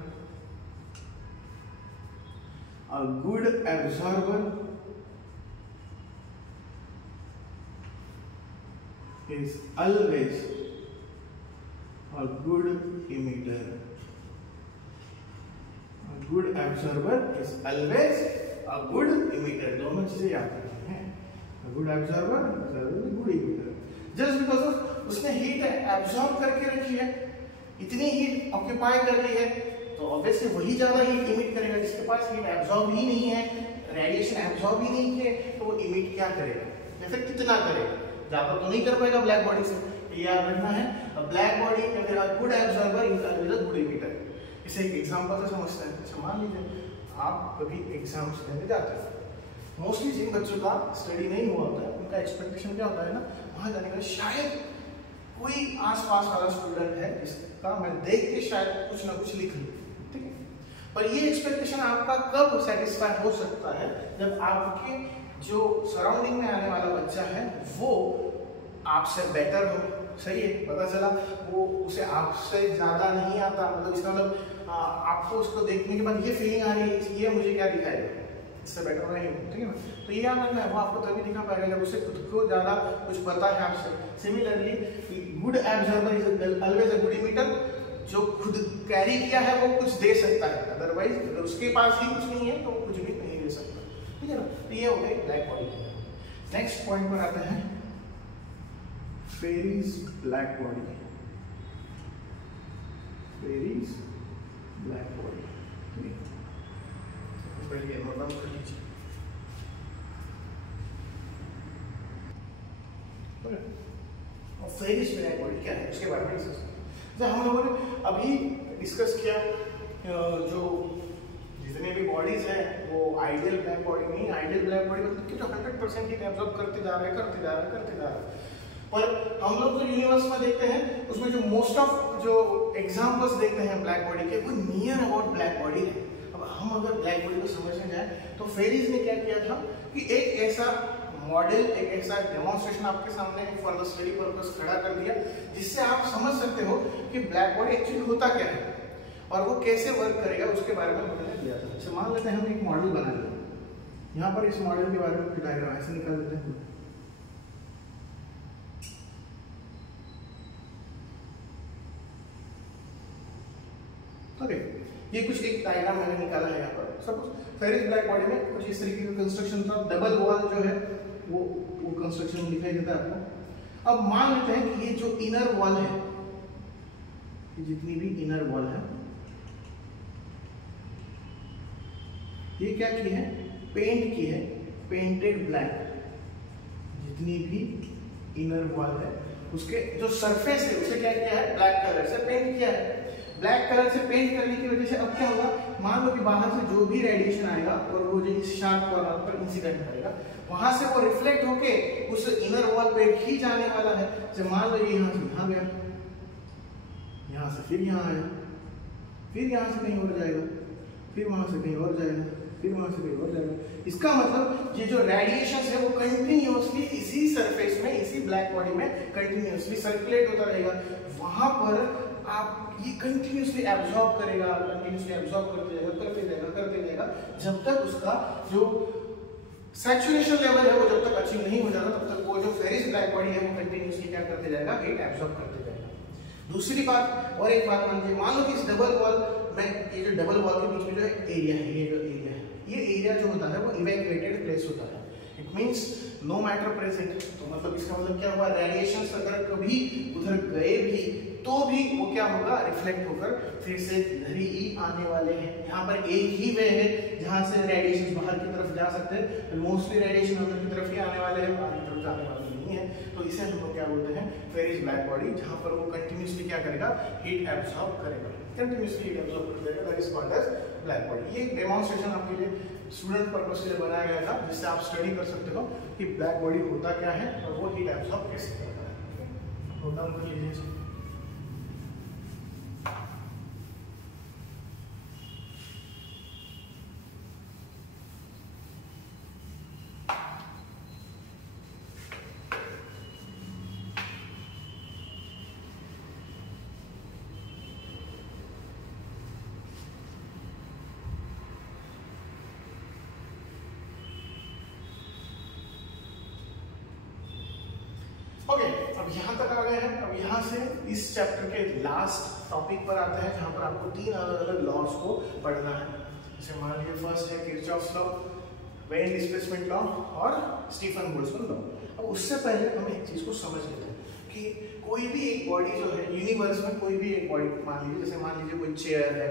a good absorber is always a good emitter. A good absorber is always a good emitter. दोनों चीजें याद रखनी है। A good absorber is always a good emitter. Just because of उसने हीट एब्सॉर्ब करके रखी है, इतनी हीट ऑक्यूपाई कर ली है, तो ऑब्वियसली वही ज्यादा हीट इमिट करेगा। जिसके पास हीट एब्सॉर्ब ही नहीं है, रेडिएशन एब्सॉर्ब ही नहीं है, तो वो इमिट क्या करेगा, जैसे कितना करेगा, ज्यादा तो नहीं कर पाएगा ब्लैक बॉडी से। याद रखना है, ब्लैक बॉडी अगर good absorber is always good emitter. इसे एक एग्जांपल से समझते हैं। अच्छा मान लीजिए आप कभी एग्जाम्स देने जाते हैं, मोस्टली जिन बच्चों का स्टडी नहीं हुआ होता है उनका एक्सपेक्टेशन क्या होता है ना, वहां जाने का शायद कोई आसपास वाला स्टूडेंट है जिसका मैं देख के शायद कुछ ना कुछ लिख लूं, ठीक है। पर ये एक्सपेक्टेशन आपका कब सेटिस्फाई हो सकता है, जब आपके जो सराउंडिंग में आने वाला बच्चा है वो आपसे बेटर हो। सही है, पता चला वो उसे आपसे ज्यादा नहीं आता, मतलब इसका मतलब आपको उसको देखने के बाद ये फीलिंग आ रही है ये मुझे क्या दिखाएगा, इससे बेटर नहीं, ठीक है ना। तो ये याद रखना है, वो आपको तभी दिखा पाएगा जब उसे खुद को ज्यादा कुछ पता है आपसे। Similarly good absorber is always a good emitter. जो खुद कैरी किया है वो कुछ दे सकता है, अदरवाइज अगर उसके पास ही कुछ नहीं है तो कुछ भी नहीं दे सकता, ठीक है ना। तो ये हो गई ब्लैक बॉडी। नेक्स्ट पॉइंट पर आते हैं, Fery's black body. Fery's black body, पहले मतलब कर लीजिए। फेरीज ब्लैक बॉडी क्या है उसके बारे में डिस्कस। हम लोगों ने अभी डिस्कस किया जो जितने भी बॉडीज हैं वो आइडियल ब्लैक बॉडी नहीं, आइडियल ब्लैक बॉडी मतलब कि जो 100% हीट एब्जॉर्ब करते जा रहे हैं। पर हम लोग जो यूनिवर्स में देखते हैं उसमें जो मोस्ट ऑफ जो एग्जांपल्स देखते हैं ब्लैक बॉडी के वो नियर अबाउट ब्लैक बॉडी है। अब हम अगर ब्लैक बॉडी को समझने जाए तो फेरीज ने क्या किया था कि एक ऐसा मॉडल, एक ऐसा डेमोन्स्ट्रेशन आपके सामने फॉर द स्टडी पर्पस खड़ा कर दिया जिससे आप समझ सकते हो कि ब्लैक बॉडी एक्चुअली होता क्या है और वो कैसे वर्क करेगा उसके बारे में हमने दिया था। जैसे मान लेते हैं हम एक मॉडल बना लिया, यहाँ पर इस मॉडल के बारे में डायग्राम ऐसे निकाल देते हैं। ओके, ये कुछ एक डायग्राम मैंने निकाला है यहाँ पर। सपोज फेरिस ब्लैक बॉडी में कुछ इस तरीके का कंस्ट्रक्शन था, डबल वॉल जो है वो कंस्ट्रक्शन दिखाई देता है आपको। अब मान लेते हैं कि ये जो इनर वॉल है, जितनी भी इनर वॉल है, ये क्या की है, पेंट की है, पेंटेड ब्लैक। जितनी भी इनर वॉल है उसके जो सरफेस है उसे क्या किया है, ब्लैक कलर से पेंट किया है। ब्लैक कलर से पेंट करने की वजह से अब क्या होगा, मान लो कि बाहर से जो भी रेडिएशन आएगा और वो जो इस शार्प कॉर्नर पर इंसिडेंट करेगा, वहां से वो रिफ्लेक्ट होके उस इनर वॉल पे ही जाने वाला है। जैसे मान लो ये यहाँ से यहाँ गया, यहाँ से फिर यहाँ आया, फिर यहाँ से कहीं और जाएगा, फिर वहां से कहीं और जाएगा, फिर वहां से कहीं और जाएगा। इसका मतलब ये जो रेडिएशन है वो कंटिन्यूअसली इसी सरफेस में, इसी ब्लैक बॉडी में कंटिन्यूअसली सर्कुलेट होता रहेगा। वहां पर आप ये कंटिन्यूअसली एब्जॉर्ब करेगा, कंटिन्यूअसली एब्जॉर्ब करते जाएगा जब तक उसका जो सैचुरेशन लेवल है वो जब तक अचीव नहीं हो जाता, तब तक वो जो फेरिस ब्लैक बॉडी है वो कंटिन्यूअसली क्या करते जाएगा, हीट एब्जॉर्ब करते जाएगा। दूसरी बात, और एक बात मान लीजिए, मान लो कि इस डबल वॉल में, ये जो डबल वॉल के बीच में जो एरिया है, ये जो एरिया है, ये एरिया जो होता है वो इवैक्यूएटेड प्लेस होता है। It means no matter present. तो मतलब इसका मतलब क्या हुआ, रेडिएशंस अगर कभी उधर गए भी तो भी वो क्या होगा, रिफ्लेक्ट होकर फिर से इधर ही आने वाले हैं। यहाँ पर एक ही वे है जहाँ से रेडिएशन बाहर की तरफ जा सकते हैं, मोस्टली रेडिएशन अंदर की तरफ ही आने वाले हैं, बाहर की तरफ जाने वाले नहीं है। तो इसे हम लोग क्या बोलते हैं, फेरिस ब्लैक बॉडी, जहाँ पर वो कंटिन्यूअसली क्या करेगा, हीट एब्सॉर्ब करेगा, कंटिन्यूअसली हीट एब्सॉर्ब करेगा, that is called as black body. ये डेमोन्स्ट्रेशन आपके लिए स्टूडेंट पर्पस से बनाया गया था, जिससे आप स्टडी कर सकते हो कि ब्लैक बॉडी होता क्या है और वो हीट एब्सॉर्ब कैसे करता है। नोट डाउन कर लीजिए। ओके, अब यहाँ तक आ गए हैं। अब यहाँ से इस चैप्टर के लास्ट टॉपिक पर आते हैं, जहाँ पर आपको 3 अलग अलग लॉज को पढ़ना है। जैसे मान लीजिए फर्स्ट है Kirchhoff's law, when displacement law और स्टीफन बोल्ट्जमैन लॉ। अब उससे पहले हम एक चीज को समझ लेते हैं कि कोई भी एक बॉडी जो है यूनिवर्स में, कोई भी एक बॉडी मान लीजिए, जैसे मान लीजिए कोई चेयर है,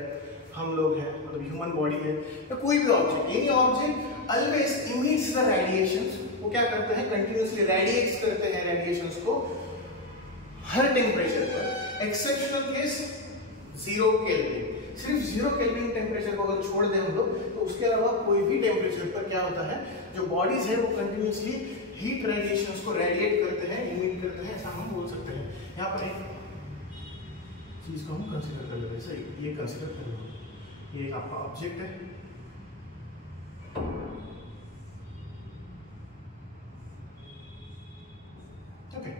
हम लोग हैं, मतलब ह्यूमन बॉडी है, या कोई भी object, any object always emits the radiations. वो क्या करते हैं, कंटिन्यूअसली रेडिएट्स करते हैं रेडिएशंस को हर टेम्परेचर पर, एक्सेप्शनल केस 0 केल्विन। सिर्फ 0 केल्विन टेम्परेचर को अगर छोड़ दें हम लोग, तो उसके अलावा कोई भी टेम्परेचर पर क्या होता है, जो बॉडीज है वो कंटिन्यूअसली हीट रेडिएशंस को रेडिएट करते हैं, इमिट करते हैं, ऐसा हम बोल सकते हैं। यहाँ पर एक चीज को हम कंसीडर कर लेते हैं, सही, ये कंसीडर कर लो, ये आपका ऑब्जेक्ट है, ओके।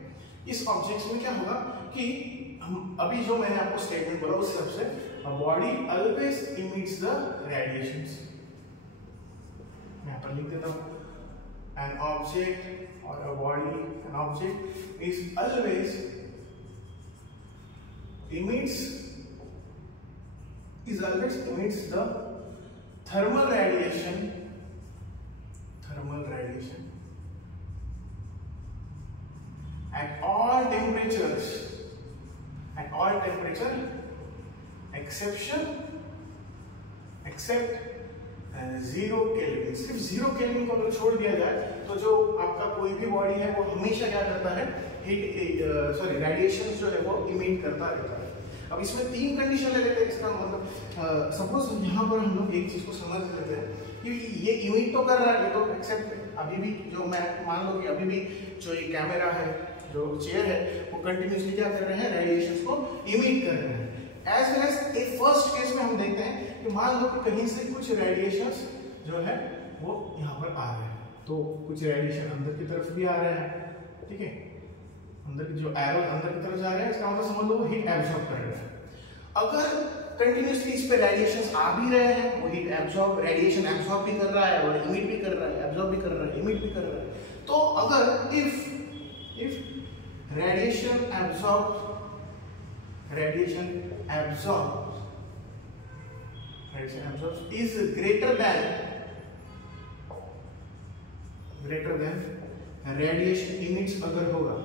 इस ऑब्जेक्ट में क्या होगा कि हम अभी जो मैंने आपको स्टेटमेंट बोला उस हिसाब से, a body always emits the radiations। मैं यहाँ पर लिख देता हूँ, an object or a body, an object is always emits the thermal radiation at all temperatures, except 0 kelvin. सिर्फ 0 केल्विन को अगर छोड़ दिया जाए तो जो आपका कोई भी बॉडी है वो हमेशा क्या करता है, रेडिएशन जो है वो इमिट करता रहता है। अब इसमें 3 कंडीशन ले लेते हैं। इसका मतलब सपोज यहाँ पर हम लोग एक चीज को समझ लेते हैं कि ये इमिट तो कर रहा है, ये तो एक्सेप्ट अभी भी जो मैं मान लो कि अभी भी जो ये कैमरा है जो चेयर है वो कंटिन्यूसली क्या कर रहे हैं, रेडिएशंस को इमिट कर रहे हैं। एज वेल एज एक फर्स्ट केस में हम देखते हैं कि मान लो कि कहीं से कुछ रेडिएशंस जो है वो यहाँ पर आ रहे हैं, तो कुछ रेडिएशन अंदर की तरफ भी आ रहे हैं, ठीक है, अंदर की जो एरो अंदर की तरफ जा रहे हैं, इसका मतलब समझ लो वो हीट एब्जॉर्ब कर रहे हैं। अगर कंटिन्यूसली इस पे रेडिएशंस आ भी रहे हैं, वो हीट एब्जॉर्ब रेडिएशन एब्जॉर्ब भी कर रहा है और इमिट भी कर रहा है, एब्जॉर्ब भी कर रहा है, इमिट भी कर रहा है, तो अगर if radiation absorbs is greater than radiation emits अगर होगा,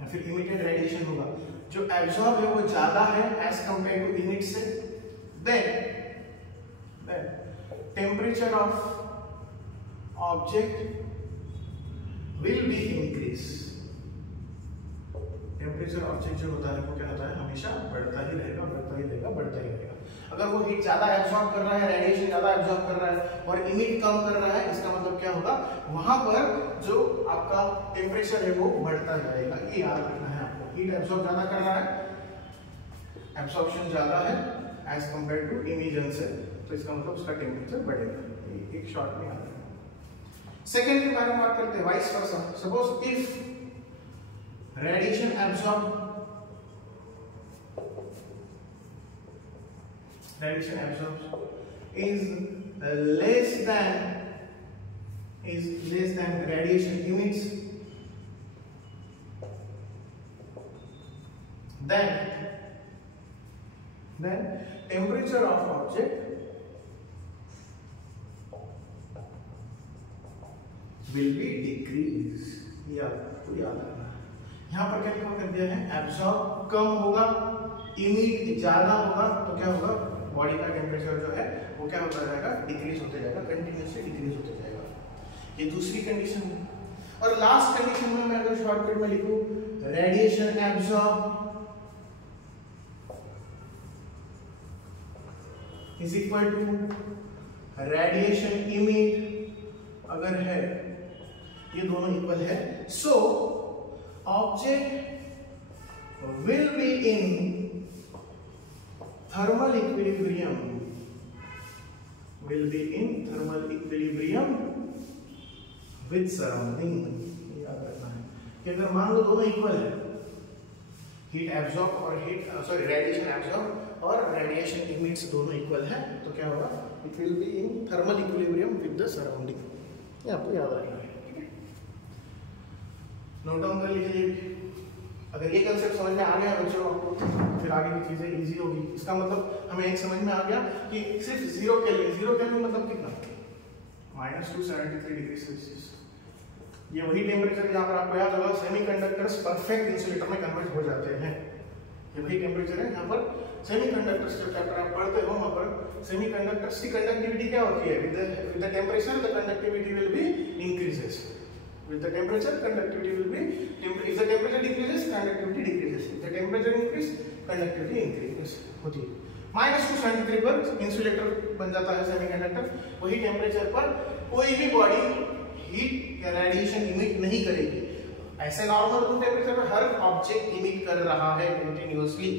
या फिर emitted radiation होगा, जो absorb है वो ज्यादा है as compared to emit से, then temperature of object will be increase। Temperature object जो होता है वो क्या होता है, हमेशा बढ़ता ही रहेगा, बढ़ता ही रहेगा, बढ़ता ही रहेगा। अगर वो हीट ज्यादा एब्जॉर्ब कर रहा है, रेडिएशन ज्यादा एब्जॉर्ब कर रहा है और इमिट कम कर रहा है, इसका मतलब क्या होगा, वहां पर जो आपका टेम्परेचर है वो बढ़ता जाएगा। ये याद रखना है आपको, हीट एब्जॉर्ब ज्यादा कर रहा है, एब्जॉर्प्शन ज्यादा है एज कंपेयर टू इमिशन से, तो इसका मतलब उसका टेम्परेचर बढ़ेगा। एक शॉर्ट में याद रखना। सेकेंड के बारे में बात करते हैं, vice versa. Suppose if radiation absorbed is less than radiation emits, then temperature of object will be decreased। याद रखना। यहाँ पर क्या लिखा कर दिया है, एब्जॉर्ब कम होगा, इमिट ज्यादा होगा, तो क्या होगा, बॉडी का टेम्परेचर जो है वो क्या होता जाएगा, डिक्रीज होते जाएगा, कंटिन्यूसली डिक्रीज होते जाएगा। ये दूसरी कंडीशन है। और लास्ट कंडीशन में मैं अगर शॉर्टकट में लिखूं, radiation absorb is equal to radiation emit अगर है, ये दोनों इक्वल है, सो object will be in thermal equilibrium with surrounding। याद रखना है कि अगर मान लो दोनों इक्वल है, हीट एब्जॉर्ब और रेडिएशन एब्जॉर्ब और रेडिएशन इमिट्स दोनों इक्वल है, तो क्या होगा, it will be in thermal equilibrium with the surrounding. ये आपको याद रखना है, नोट डाउन कर लीजिए। अगर ये कंसेप्ट समझ में आ गया बच्चों आपको, फिर आगे की चीजें इजी होगी। इसका मतलब हमें एक समझ में आ गया कि सिर्फ 0 केल्विन मतलब कितना, -273 डिग्री सेल्सियस। ये वही टेम्परेचर जहाँ पर आपको याद होगा सेमीकंडक्टर्स परफेक्ट इंसुलेटर में कन्वर्ट हो जाते हैं। ये वही टेम्परेचर है जहाँ पर सेमीकंडक्टर्स जो चैप्टर आप पढ़ते हो वहाँ पर सेमीकंडक्टर्स की कंडक्टिविटी क्या होती है, with the temperature the conductivity will be increases. With the temperature, conductivity will be, if the temperature decreases, conductivity decreases. If the temperature increases, conductivity increases होती है। -273 पर इंसुलेटर बन जाता है सेमीकंडक्टर। वही टेम्परेचर पर कोई भी बॉडी हीट या रेडिएशन इमिट नहीं करेगी। ऐसे नॉर्मल रूम टेम्परेचर पर हर ऑब्जेक्ट इमिट कर रहा है कंटिन्यूअसली,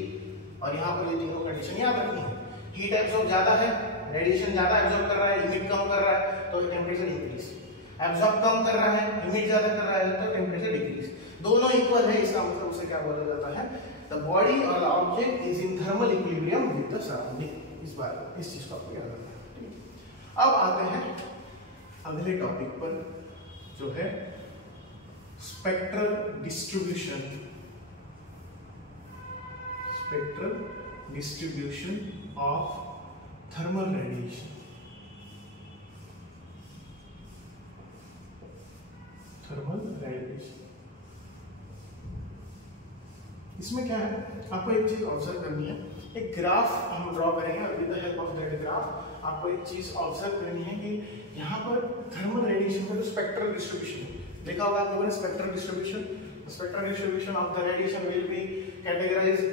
और यहाँ पर ये तीनों कंडीशन याद रखनी है। हीट एब्जॉर्ब ज्यादा है, रेडिएशन ज्यादा एब्जॉर्ब कर रहा है, इमिट कम कर रहा है, तो टेम्परेचर इंक्रीज। एब्जॉर्ब कम कर रहा है, इमिट ज्यादा कर रहा है, तो टेम्परेचर डिक्रीज। दोनों इक्वल है, इसका मतलब उसे क्या बोला जाता है, द बॉडी और object is in thermal equilibrium with the surrounding. इस चीज को आपको याद रखना है, ठीक है। अब आते हैं अगले टॉपिक पर, जो है spectral distribution of thermal radiation. इसमें क्या है, आपको एक चीज ऑब्जर्व करनी है। एक ग्राफ हम ड्रॉ करेंगे, with the help of that graph आपको एक चीज ऑब्जर्व करनी है कि यहाँ पर थर्मल रेडिएशन का जो स्पेक्ट्रल डिस्ट्रीब्यूशन देखा होगा आप लोगों ने, spectral distribution of the radiation will be categorised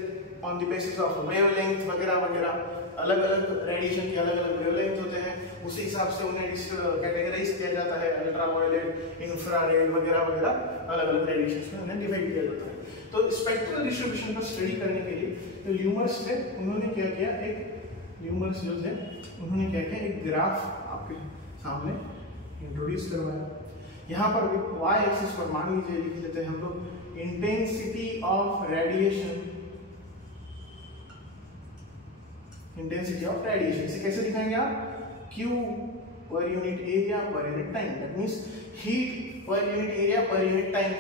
on the basis of wavelength वगैरह वगैरह। अलग अलग रेडिएशन के अलग अलग वेवलेंथ होते हैं, उसी हिसाब से उन्हें कैटेगराइज किया जाता है, अल्ट्रावायलेट, इंफ्रारेड वगैरह वगैरह अलग अलग रेडिएशंस में उन्हें डिवाइड किया जाता है। तो स्पेक्ट्रल डिस्ट्रीब्यूशन को स्टडी करने के लिए तो ल्यूमर्स थे, उन्होंने क्या किया, एक ल्यूमर्स जो थे उन्होंने क्या किया, एक ग्राफ आपके सामने इंट्रोड्यूस करवाया। यहाँ पर वाई एक्सिस पर मान लीजिए लिख लेते हैं हम लोग intensity of radiation, intensity of radiation. इसे कैसे दिखाएंगे आप, Q per unit area per unit time, that means heat per unit area per unit time.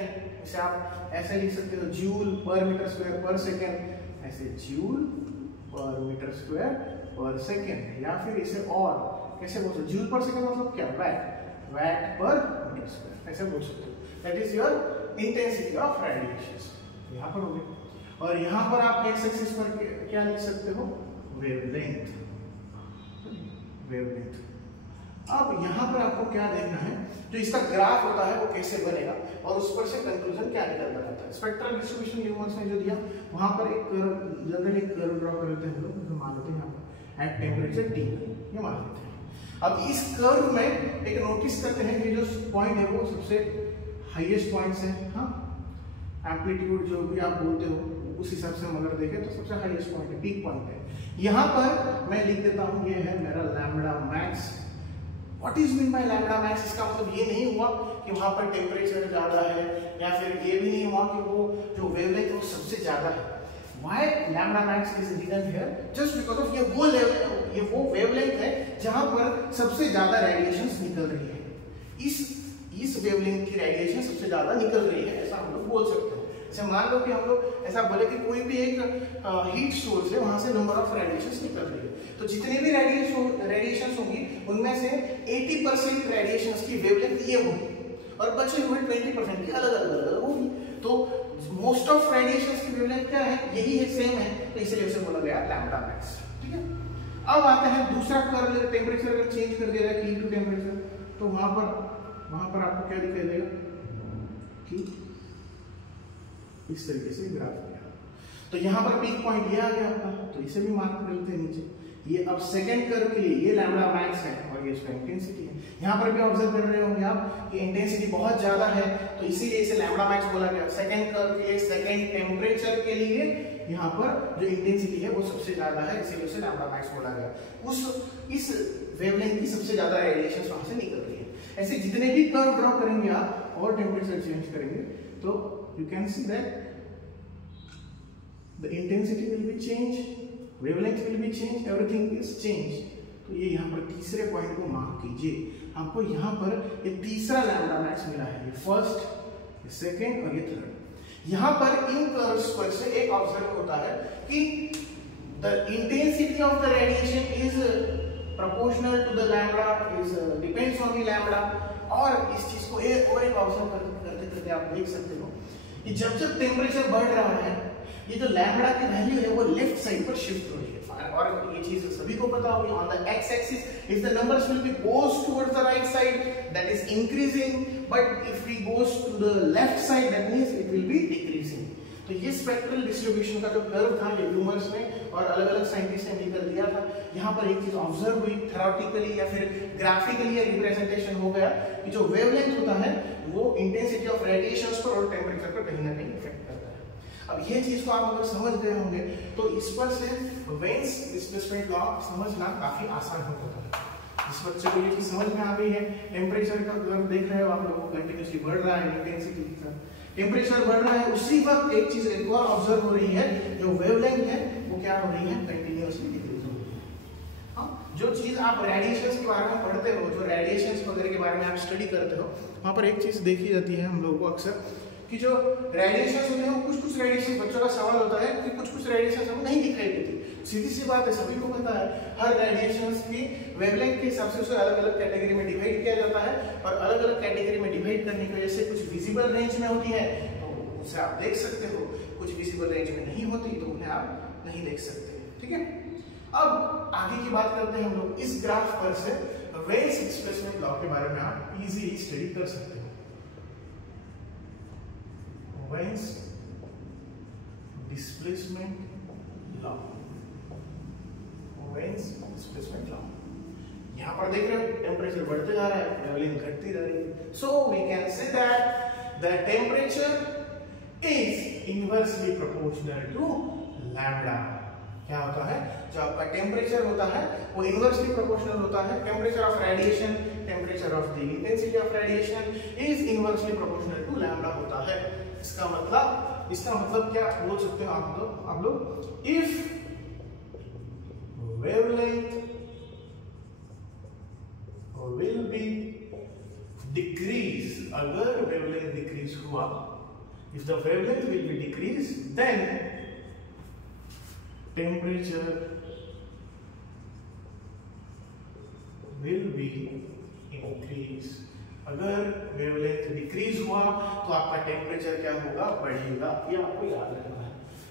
इसे आप ऐसे लिख सकते हो जूल पर मीटर स्क्वायर पर सेकेंड, ऐसे जूल पर मीटर स्क्वायर पर सेकेंड, या फिर इसे और कैसे बोल सकते हो, जूल पर सेकेंड मतलब क्या, वैट, वैट पर मीटर स्क्वायर, ऐसे बोल सकते हो। That is your intensity of radiation. यहाँ पर हो गई। और यहाँ पर आप एक्स एक्सिस पर क्या लिख सकते हो, वेवलेंथ, वेवलेंथ। अब यहाँ पर आपको क्या देखना है, जो इसका ग्राफ होता है वो कैसे बनेगा और उस पर से कंक्लूजन क्या निकल कर आता है। स्पेक्ट्रल डिस्ट्रीब्यूशन ल्यूमर्स ने जो दिया, वहां पर एक कर्व, जनरली एक कर्व ड्रॉ कर लेते हैं हम लोग, मान लेते हैं यहाँ पर एट टेम्परेचर T, ये मान लेते हैं। अब इस कर्व में एक नोटिस करते हैं कि जो पॉइंट है वो सबसे हाईएस्ट पॉइंट है, हाँ, एम्पलीट्यूड जो भी आप बोलते हो उस हिसाब से हम अगर देखें तो सबसे हाईएस्ट पॉइंट है, पीक पॉइंट है। यहाँ पर मैं लिख देता हूँ, ये है मेरा lambda max. What is mean bye lambda max, इसका मतलब ये नहीं हुआ कि वहां पर टेम्परेचर ज्यादा है, या फिर ये भी नहीं हुआ कि वो जो वेवलेंथ वो सबसे ज्यादा है। Why lambda max is written here, just because of ये वो वेवलेंथ है जहां पर सबसे ज्यादा रेडिएशंस निकल रही है। इस वेवलेंथ की रेडिएशन सबसे ज्यादा निकल रही है, ऐसा हम लोग बोल सकते हैं। जैसे मान लो कि हम लोग ऐसा बोले कि कोई भी एक हीट सोर्स है, वहां से नंबर ऑफ रेडिएशंस निकल रही है, तो जितने भी रेडिएशंस होंगी उनमें से 80% रेडिएशंस की वेवलेंथ ये होगी और बचे हुए 20% की अलग अलग होगी। तो मोस्ट ऑफ रेडिएशंस की वेवलेंथ क्या है, यही है, सेम है, तो इसलिए उसे बोला गया लैम्बडा मैक्स। ठीक है, अब आते हैं दूसरा कर्व, टेम्परेचर अगर चेंज कर दिया जाए T टू टेम्परेचर, तो वहां पर आपको क्या दिखाई देगा कि इस तरीके से ग्राफ किया। तो यहाँ पर पीक पॉइंट ये आ गया आपका, तो इसे भी मार्क कर लेते हैं नीचे। ये अब सेकंड कर्व के लिए ये लैम्बडा मैक्स है और ये इसका इंटेंसिटी है। यहाँ पर भी ऑब्जर्व कर रहे होंगे आप कि इंटेंसिटी बहुत ज्यादा है, तो इसीलिए इसे लैम्बडा मैक्स बोला गया। सेकंड कर्व के लिए, सेकंड टेम्परेचर के लिए यहाँ पर जो इंटेंसिटी है वो सबसे ज्यादा है, इसीलिए उसे लैम्बडा मैक्स बोला गया। इस वेवलेंथ की सबसे ज्यादा रेडिएशन वहां से निकल रही है। ऐसे जितने भी कर्व ड्रॉ करेंगे आप और टेम्परेचर चेंज करेंगे तो you can see that the intensity will be changed, wavelength will be changed, everything is changed। तो ये यहाँ पर तीसरे पॉइंट को मार्क कीजिए। आपको यहाँ पर ये तीसरा लैम्बडा मैक्स मिला है, ये फर्स्ट, ये सेकंड और ये थर्ड। यहाँ पर इन कर्व्स पर से एक ऑब्जर्व होता है कि the intensity of the radiation is proportional to the lambda, is depends on the lambda। और इस चीज को और एक ऑब्जर्व करते करते आप देख सकते हो कि जब जब टेम्परेचर बढ़ रहा है, ये जो लैम्बडा की वैल्यू है वो लेफ्ट साइड पर शिफ्ट हो रही है। और ये चीज सभी को पता होगी, on the X axis if the numbers will be goes towards the right side that is increasing, but if we goes to the left side that means it will be decreasing. तो ये spectral distribution का जो curve था, ये ल्यूमर्स ने और अलग अलग साइंटिस्ट ने मिलकर दिया था। यहाँ पर एक चीज ऑब्जर्व हुई, थ्योरेटिकली या फिर ग्राफिकली रिप्रेजेंटेशन हो गया कि जो वेवलेंथ होता है वो इंटेंसिटी ऑफ रेडिएशंस पर और टेम्परेचर पर कहीं ना कहीं इफेक्ट करता है। अब ये चीज को आप अगर समझ गए होंगे तो इस पर से वेन्स डिस्प्लेसमेंट लॉ समझना काफी आसान हो जाता है। जिस बच्चे को ये चीज समझ में आ गई है, टेम्परेचर का अगर देख रहे हो आप लोगों को कंटिन्यूसली बढ़ रहा है, इंटेंसिटी टेम्परेचर बढ़ रहा है, उसी वक्त एक चीज एक और ऑब्जर्व हो रही है, जो वेवलेंथ है वो क्या हो रही है, कंटिन्यूअसली डिक्रीज हो रही है। हाँ, जो चीज आप रेडिएशंस के बारे में पढ़ते हो, जो रेडिएशंस वगैरह के बारे में आप स्टडी करते हो, वहां पर एक चीज देखी जाती है हम लोगों को अक्सर कि जो रेडिएशंस होते हैं, कुछ रेडिएशन, बच्चों का सवाल होता है कि कुछ रेडिएशन हमें नहीं दिखाई देती। सीधी सी बात है, सभी को पता है, हर रेडिएशंस की वेवलेंथ के हिसाब से उसे अलग अलग कैटेगरी में डिवाइड किया जाता है, और अलग अलग कैटेगरी में डिवाइड करने की वजह से कुछ विजिबल रेंज में होती है तो उसे आप देख सकते हो, कुछ विजिबल रेंज में नहीं होती तो उन्हें आप नहीं देख सकते। ठीक है, अब आगे की बात करते हैं हम लोग। इस ग्राफ पर से वेन्स डिस्प्लेसमेंट लॉ के बारे में आप इजीली स्टडी कर सकते हो। Veins displacement law, veins displacement law, यहाँ पर देख रहे हो टेम्परेचर बढ़ते जा रहा है, वेवलेंथ घटती जा रही है। So we can say that the temperature is inversely proportional to lambda. क्या होता है, जो आपका टेम्परेचर होता है वो इनवर्सली प्रोपोर्शनल होता है। Temperature of radiation, temperature of the intensity of radiation is inversely proportional to lambda होता है। इसका मतलब क्या बोल सकते हो आप लोग, if wavelength will be decrease, अगर wavelength decrease हुआ, if the wavelength will be decrease, then temperature will be increase। अगर wavelength decrease हुआ तो आपका टेम्परेचर क्या होगा, बढ़ेगा। ये आपको याद रखना है।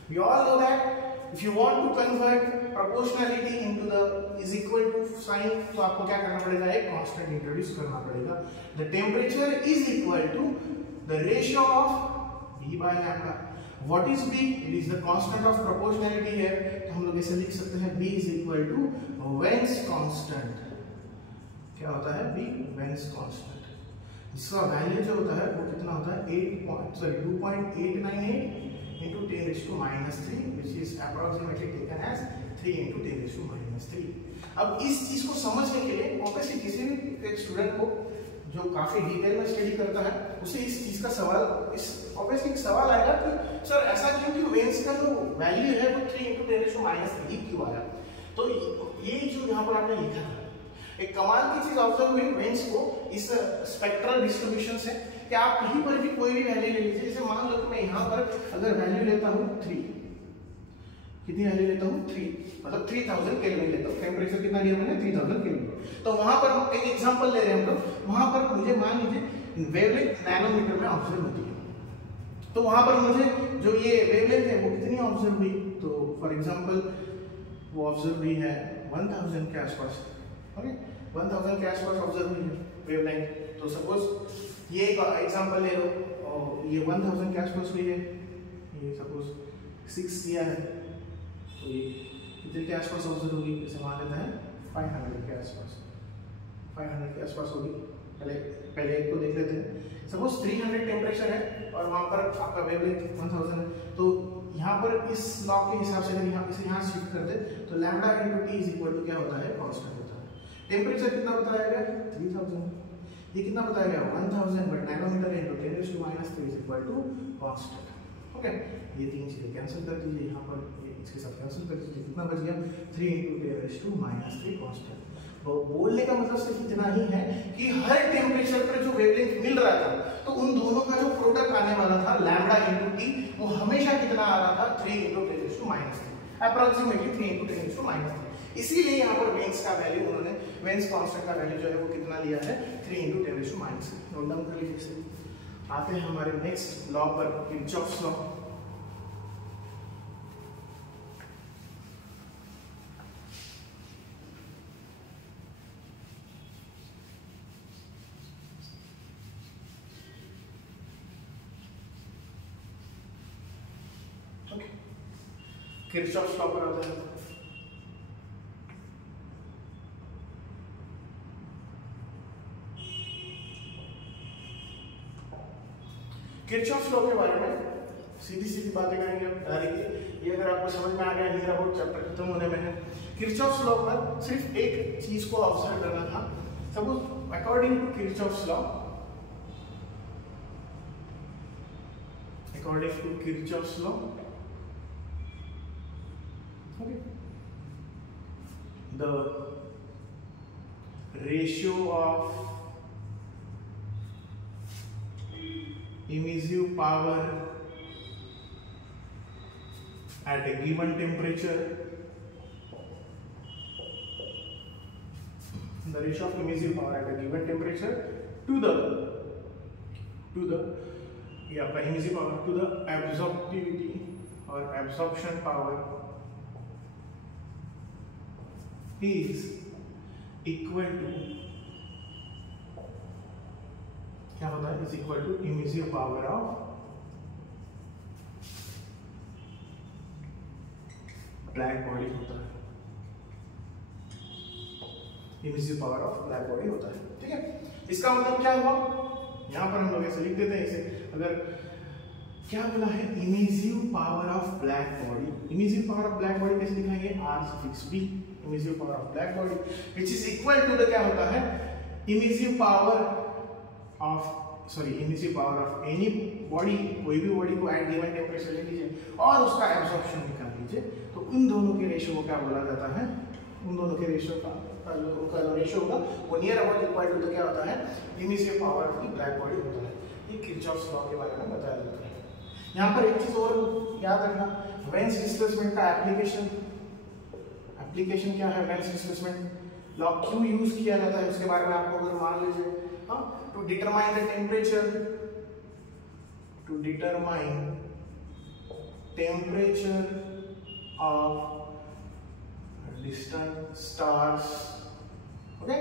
We all know that if you want to convert proportionality into the is equal to sign, तो आपको क्या करना पड़ेगा, एक कांस्टेंट इंट्रोड्यूस करना पड़ेगा। The temperature is equal to the ratio of V by lambda। What is V? It is the constant of proportionality है, तो हम लोग इसे लिख सकते हैं V is equal to Ven's constant। क्या होता है V? Ven's constant। इसका वैल्यू जो होता है वो कितना होता है, 2.898 into 10 raised to minus 3, which is approximately taken as 3 into 10 raised to minus 3। अब इस चीज को समझने के लिए ऑब्वियसली किसी भी एक स्टूडेंट को जो काफी डिटेल में स्टडी करता है, उसे इस चीज का सवाल, इस ऑब्वियसली एक सवाल आएगा कि सर ऐसा क्यों कि वेन्स का जो वैल्यू है वो 3 into 10 raised to minus 3 क्यों आया। तो ये जो यहाँ पर आपने लिखा था, एक कमाल की चीज ऑब्जर्व हुई वेन्स को इस स्पेक्ट्रल डिस्ट्रीब्यूशन से, कि आप कहीं पर भी कोई भी वैल्यू ले लीजिए। जैसे मान लो कि मैं यहाँ पर अगर वैल्यू लेता हूँ 3, कितनी वैल्यू लेता हूँ 3, मतलब 3000 केल्विन लेता हूँ। टेम्परेचर कितना लिया मैंने, 3000 केल्विन। तो वहां पर एक एग्जांपल ले रहे हैं हम लोग, वहां पर मुझे मान लीजिए वेवलेंथ नैनोमीटर में ऑब्जर्व होती है, तो वहां पर मुझे जो ये वेवलेंथ है वो कितनी ऑब्जर्व हुई, तो फॉर एग्जाम्पल वो ऑब्जर्व हुई है 1000 के आसपास। ओके, 1000 के आसपास ऑब्जर्व हुई है वेवलेंथ। तो सपोज ये एक एग्जांपल ले लो, और ये 1000 के आसपास हुई है, ये सपोज 6 दिया है, तो ये कितने के आसपास ऑब्जर्व होगी, जैसे मान लेते हैं 500 के आसपास, 500 के आसपास होगी। पहले एक को देख लेते हैं। सपोज 300 टेम्परेचर है और वहां पर आपका वेवलेंथ 1000 है, तो यहाँ पर इस लॉ के हिसाब से अगर इसे यहाँ शिफ्ट कर दे तो lambda into T is equal to क्या होता है, कांस्टेंट होता है। टेम्परेचर कितना बताया गया, 3000, ये कितना बताया गया 1000, but nanometre into 10 raised to minus 3 is equal to constant। Okay, ये तीन चीजें कैंसिल कर दीजिए, यहाँ पर इसके साथ कैंसिल कर दीजिए, कितना बच गया 3 into 10 raised to minus 3 constant. तो बोलने का मतलब सिर्फ इतना ही है कि हर टेम्परेचर पर जो वेवलेंथ मिल रहा था, तो उन दोनों का जो प्रोडक्ट आने वाला था लैम्डा इनटू टी, वो हमेशा कितना आ रहा था 3 into 10 raised to minus 3, approximately 3 into 10 raised to minus 3। इसीलिए यहाँ पर वेन्स का वैल्यू उन्होंने, वेन्स कांस्टेंट का वैल्यू जो है वो कितना लिया है 3 into 10 raised to minus 3। Note down कर लीजिए। आते हैं हमारे नेक्स्ट लॉ पर, किरचॉफ्स लॉ। किरचॉफ्स लॉ पर आते हैं। किरचॉफ्स लॉ के बारे में सीधी बातें करेंगे डायरेक्टली। ये अगर आपको समझ में आ गया, नियर अबाउट चैप्टर खत्म होने में है। किरचॉफ्स लॉ पर सिर्फ एक चीज को ऑब्जर्व करना था। Suppose according to Kirchhoff's law, according to Kirchhoff's law, okay, the ratio of emissive power at a given temperature, the ratio of emissive power at a given temperature to the ये आपका emissive power to the absorptivity or absorption power is equal to, क्या होता है, is equal to emissive power of black body होता है। Emissive power of black body होता है। ठीक है, इसका मतलब क्या हुआ, यहाँ पर हम लोग ऐसे लिख देते हैं इसे, अगर क्या बोला है emissive power of black body, emissive power of black body कैसे लिखाएंगे, R suffix B, emissive power of black body which is equal to the क्या होता है emissive power of emissive power of any body, कोई भी body को eight given temperature ले लीजिए और उसका एब्जॉर्प्शन निकाल लीजिए, तो उन दोनों के रेशियो को क्या बोला जाता है, उन दोनों के रेशियो का जो रेशियो होगा वो नियर अबाउट इक्वल टू क्या होता है emissive power of the black body होता है। ये किरचॉफ्स लॉ के बारे में बताया जाता है। यहाँ पर एक चीज और याद रखना, वेन्स डिस्प्लेसमेंट का एप्लीकेशन क्या है, वेन्स डिस्प्लेसमेंट लॉ क्यों यूज किया जाता है उसके बारे में आपको अगर मान लीजिए, to determine the temperature of distant stars. Okay,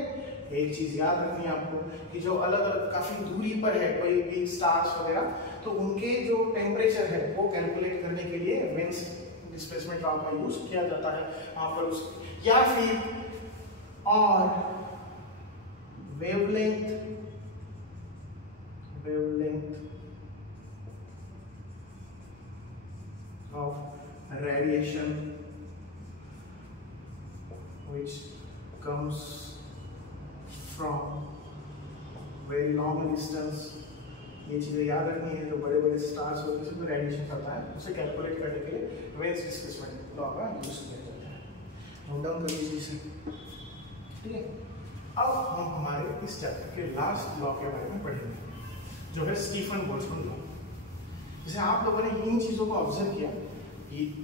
एक चीज याद रखनी है आपको कि जो अलग अलग काफी दूरी पर है कोई एक स्टार्स वगैरह, तो उनके जो टेम्परेचर है वो कैलकुलेट करने के लिए वेन्स डिस्प्लेसमेंट लॉ का यूज किया जाता है वहां पर उस, या फिर और wavelength of radiation which comes from very long distance। ये चीजें याद रखनी है, जो बड़े बड़े स्टार्स होते हैं तो रेडिएशन करता है, उसे कैलकुलेट करने के लिए वेन्स डिस्प्लेसमेंट लॉ का यूज किया जाता है। नोट डाउन कर लीजिए इसे। ठीक है, अब हम हमारे इस चैप्टर के लास्ट लॉ के बारे में पढ़ेंगे जो है स्टीफन बोल्ट्जमैन लॉ। जैसे आप लोगों ने इन चीजों को ऑब्जर्व किया,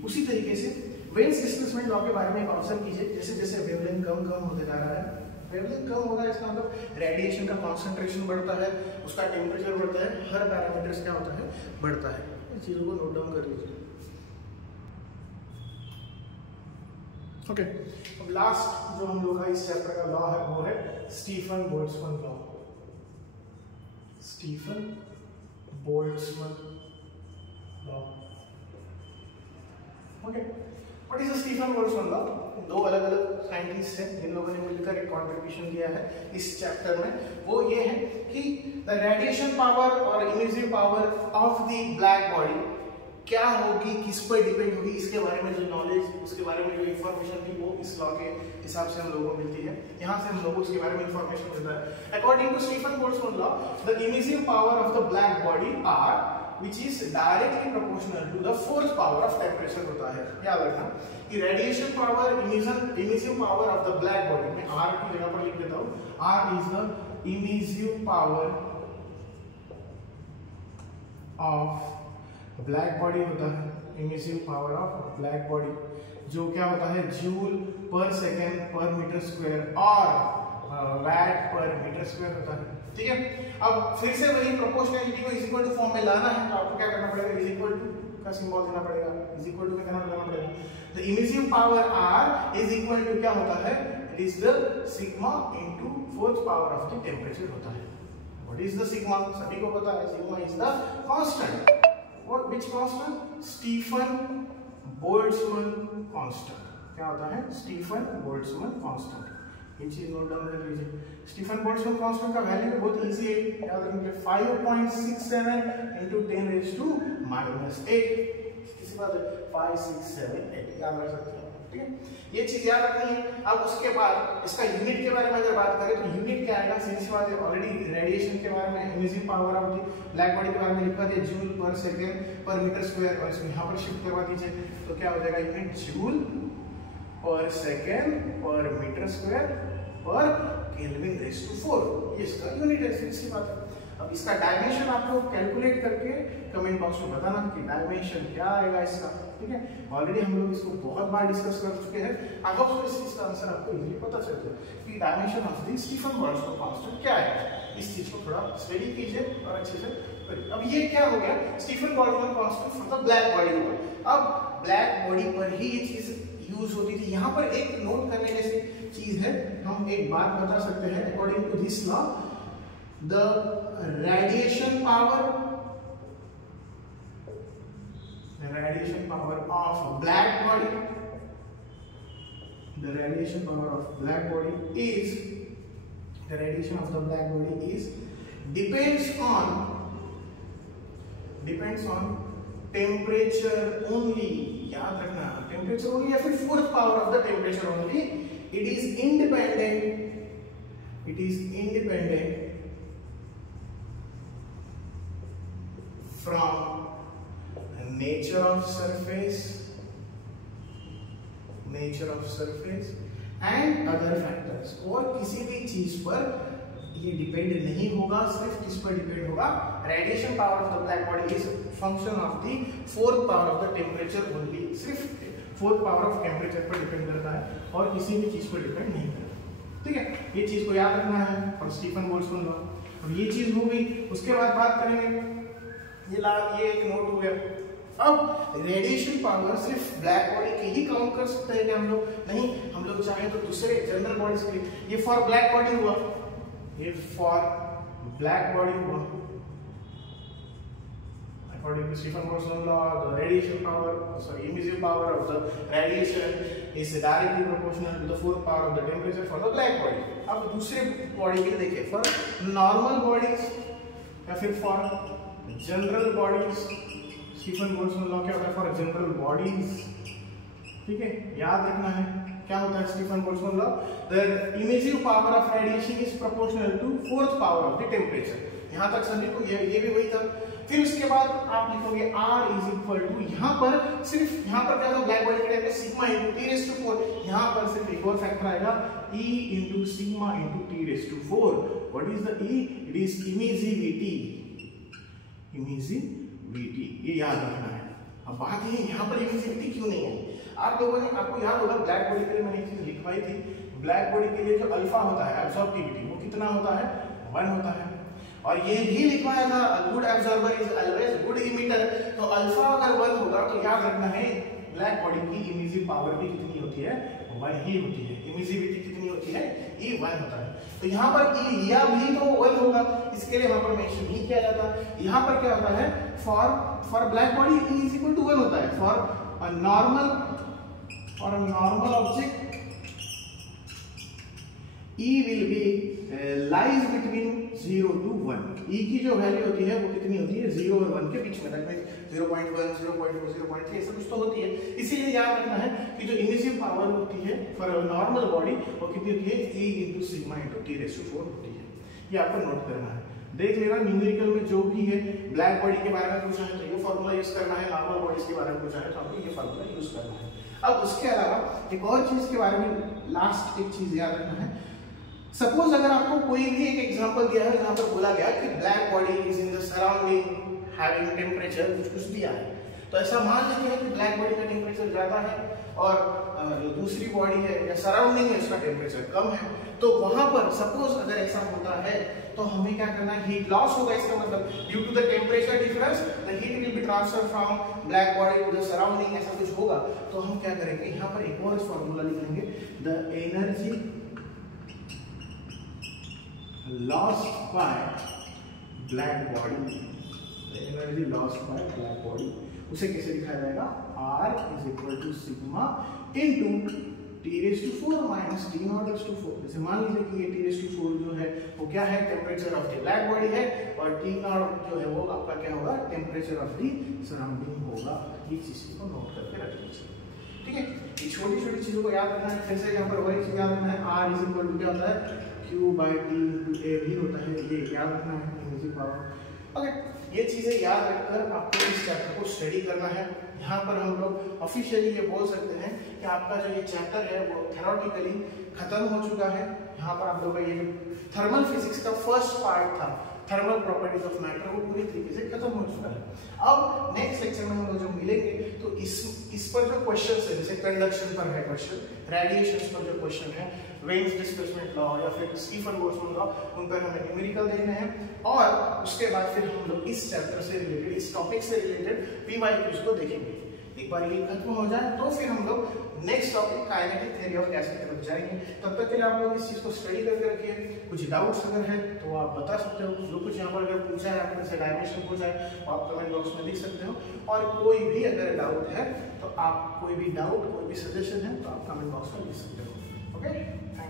उसी तरीके से वेन्स डिस्प्लेसमेंट लॉ के बारे में ऑब्जर्व कीजिए, जैसे जैसे वेवलेंथ कम होते जा रहा है, वेवलेंथ कम हो रहा है, इसका मतलब रेडिएशन का कॉन्सेंट्रेशन बढ़ता है, उसका टेम्परेचर बढ़ता है, हर पैरामीटर्स क्या होता है बढ़ता है। इन चीजों को नोट डाउन कर लीजिए। ओके, अब लास्ट जो हम लोग का इस चैप्टर का लॉ है वो है Stefan Boltzmann law. Stephen Boltzmann law. Okay, what is Stephen Boltzmann law? दो अलग अलग साइंटिस्ट हैं जिन लोगों ने मिलकर एक कंट्रीब्यूशन दिया है इस चैप्टर में। वो ये है कि द रेडिएशन पावर और emissive power of the black body क्या होगी, किस पर डिपेंड होगी, इसके बारे में जो नॉलेज, उसके बारे में जो इंफॉर्मेशन थी वो इस लॉ के हिसाब से हम लोगों को मिलती है। यहाँ से हम लोगों को उसके बारे में इंफॉर्मेशन मिलता है। According to Stefan Boltzmann law, the emissive power of the black body are which is directly proportional to the fourth power of temperature होता है। याद रखना कि radiation power, emissive power of the black body, मैं R की जगह पर लिख देता हूँ, R is the emissive power of black body होता है, emissive power of black body जो क्या होता है जूल पर सेकेंड पर मीटर स्क्वायर और वैट पर मीटर स्क्वायर होता है। ठीक है, अब फिर से वही प्रोपोर्शनलिटी को इज इक्वल टू फॉर्म में लाना है तो आपको क्या करना पड़ेगा, इज इक्वल टू का सिंबल देना पड़ेगा, इज इक्वल टू में क्या लगाना पड़ेगा, the emissive power R is equal to क्या होता है, it is the sigma into fourth power of the temperature होता है। What is the sigma? सभी को पता है, sigma is the constant. What which constant? Stefan Boltzmann constant. क्या होता है? Stefan Boltzmann constant. ये चीज नोट डाउन कर लीजिए। स्टीफन बोल्ट्जमैन कांस्टेंट का वैल्यू बहुत इजी है, याद रखेंगे 5.67 into 10 raised to -8। किसी बात है 5 6 7 8 याद रख सकते हैं। ठीक है, ये चीज याद रखनी है। अब उसके बाद इसका यूनिट के बारे में अगर बात करें तो यूनिट क्या आएगा, सीधी सी बात है, ऑलरेडी रेडिएशन के बारे में, emissive power of the black body के बारे में लिखा दिया joule per second per metre square, और इसको यहाँ पर शिफ्ट करवा दीजिए तो क्या हो जाएगा unit joule per second per metre square per kelvin raise to 4। ये इसका यूनिट है, सीधी सी बात है। अब इसका डायमेंशन आप लोग कैलकुलेट करके कमेंट बॉक्स में बताना कि डायमेंशन क्या आएगा इसका। ठीक है, ऑलरेडी हम लोग इसको बहुत बार डिस्कस कर चुके हैं। आई होप सो इस चीज का आंसर आपको इजीली पता चल जाए कि dimension of the Stephen Boltzmann constant क्या है। इस चीज को थोड़ा स्टडी कीजिए और अच्छे से करिए। अब ये क्या हो गया, Stephen Boltzmann constant for the black body हुआ। अब ब्लैक बॉडी पर ही ये चीज यूज होती थी। यहाँ पर एक नोट करने जैसी चीज है, हम एक बात बता सकते हैं, according to this law the radiation power of black body the radiation power of black body is depends on temperature only. याद रखना, टेम्परेचर ओनली या फिर fourth power of the temperature only. It is independent from nature of surface and other factors. और किसी भी चीज पर ये डिपेंड नहीं होगा. सिर्फ किस पर डिपेंड होगा? Radiation power of the black body is function of the fourth power of the temperature only. सिर्फ फोर्थ पावर ऑफ टेम्परेचर पर डिपेंड करता है और किसी भी चीज पर डिपेंड नहीं करता. ठीक है, ये चीज को याद रखना है. और स्टीफन बोल्ट्जमैन लॉ, अब ये चीज हो गई. उसके बाद बात करेंगे, ये एक नोट हो गया. अब रेडिएशन पावर सिर्फ ब्लैक बॉडी के ही काउंट कर सकते हैं क्या हम लोग? नहीं, हम लोग चाहे तो दूसरे जनरल बॉडीज के लिए. ये फॉर ब्लैक बॉडी हुआ, according to Stephen Boltzmann law, the emissive power of the radiation is directly proportional to the fourth power of the temperature for the black body. अब दूसरे बॉडी के लिए देखिए, for normal bodies या फिर for general bodies, Stefan Boltzmann law क्या होता है? For general bodies. ठीक है, याद रखना है क्या होता है Stefan Boltzmann law? The emissive power of radiation is proportional to fourth power of the temperature. यहां तक सभी को ये भी वही था. फिर उसके बाद आप लिखोगे R इज इक्वल टू, यहाँ पर क्या था? ब्लैक बॉडी के टाइम में सिग्मा इंटू T⁴. यहाँ पर सिर्फ एक और फैक्टर आएगा, E into sigma into T⁴. What is the E? It is emissivity. ये याद रखना है. अब बात ये, यहाँ पर इमिसिविटी क्यों नहीं है? आपको याद होगा ब्लैक बॉडी के लिए मैंने एक चीज लिखवाई थी. ब्लैक बॉडी के लिए जो अल्फा होता है, एब्सॉर्प्टिविटी, वो कितना होता है? 1 होता है. और ये भी लिखवाया था, good absorber is always good emitter. तो अल्फा अगर 1 होगा तो याद रखना है ब्लैक बॉडी की इमिसिव पावर भी कितनी होती है? 1 ही होती है. इमिसिविटी कितनी होती है? E 1 होता है. तो यहाँ पर E लिया भी तो 1 होगा, इसके लिए वहां पर मेंशन नहीं किया जाता. यहाँ पर क्या होता है? For black body E is equal to 1 होता है. For a normal object E will be lies between 0 to 1. E की जो वैल्यू होती है वो कितनी होती है? 0 और 1 के बीच में. दैट मींस 0.1, 0.2, 0.3 ऐसा कुछ तो होती है. इसीलिए याद रखना है कि जो इमिसिव पावर होती है फॉर नॉर्मल बॉडी वो कितनी होती है? E into sigma into T⁴ होती है. ये आपको नोट करना है. देख लेना न्यूमेरिकल में जो भी है. ब्लैक बॉडी के बारे में पूछा है तो ये फॉर्मूला यूज करना है. नॉर्मल बॉडीज के बारे में पूछा है तो आपको ये फॉर्मूला यूज करना है. अब उसके अलावा एक और चीज के बारे में लास्ट एक चीज याद रखना है. सपोज अगर आपको कोई भी एक एग्जांपल दिया है जहां पर बोला गया कि black body is in the surrounding having temperature, कुछ दिया है, तो ऐसा मान लेते हैं कि ब्लैक बॉडी का टेम्परेचर ज्यादा है और जो दूसरी बॉडी है या सराउंडिंग है उसका टेम्परेचर कम है. तो वहां पर सपोज अगर ऐसा होता है तो हमें क्या करना है? हीट लॉस होगा. इसका मतलब due to the temperature difference the heat will be transfer from black body to the surrounding. ऐसा कुछ होगा तो हम क्या करेंगे? यहाँ पर एक और फॉर्मूला लिख लेंगे, the energy lost by black body. Energy lost by black body, उसे कैसे लिखा जाएगा? R is equal to sigma into T⁴ minus T⁴. जैसे मान लीजिए कि ये T⁴ जो है वो क्या है? Temperature of the black body है और T⁴ जो है वो आपका क्या होगा? टेम्परेचर ऑफ द सराउंडिंग होगा. ये चीज को नोट करके रख लीजिए. ठीक है, ये छोटी चीजों को याद रखना है. फिर से यहाँ पर वही चीज याद रखना है, R इज इक्वल टू क्या होता है? Q by T into A भी होता है. ये याद रखना है इमिसिव पावर. ओके, ये चीजें याद रखकर आपको इस चैप्टर को स्टडी करना है. यहाँ पर हम लोग ऑफिशियली ये बोल सकते हैं कि आपका जो ये चैप्टर है वो थ्योरेटिकली खत्म हो चुका है. यहाँ पर आप लोगों का ये थर्मल फिजिक्स का फर्स्ट पार्ट था, थर्मल प्रॉपर्टीज ऑफ मैटर, वो पूरी तरीके से खत्म हो चुका है. अब नेक्स्ट लेक्चर में हम लोग जब मिलेंगे तो इस पर जो क्वेश्चन है, जैसे कंडक्शन पर है क्वेश्चन, रेडिएशन पर जो क्वेश्चन है, वेन्स डिस्प्लेसमेंट लॉ या फिर स्टीफन बोल्ट्जमैन लॉ, उन पर हमें न्यूमेरिकल देखने हैं. और उसके बाद फिर हम लोग इस चैप्टर से रिलेटेड, इस टॉपिक से रिलेटेड PYQs को देखेंगे. एक बार ये खत्म हो जाए तो फिर हम लोग next topic kinetic theory of gas की तरफ जाएंगे। तब तक के लिए आप लोग इस चीज को स्टडी करके रखिए। कुछ डाउट्स अगर है तो आप बता सकते हो, जो कुछ यहाँ पर अगर पूछा है आपने से डायमेंशन पूछा है तो आप कमेंट बॉक्स में लिख सकते हो। और कोई भी अगर डाउट है तो आप कोई भी डाउट कोई भी सजेशन है तो आप कमेंट बॉक्स में लिख सकते हो। Okay, thank you.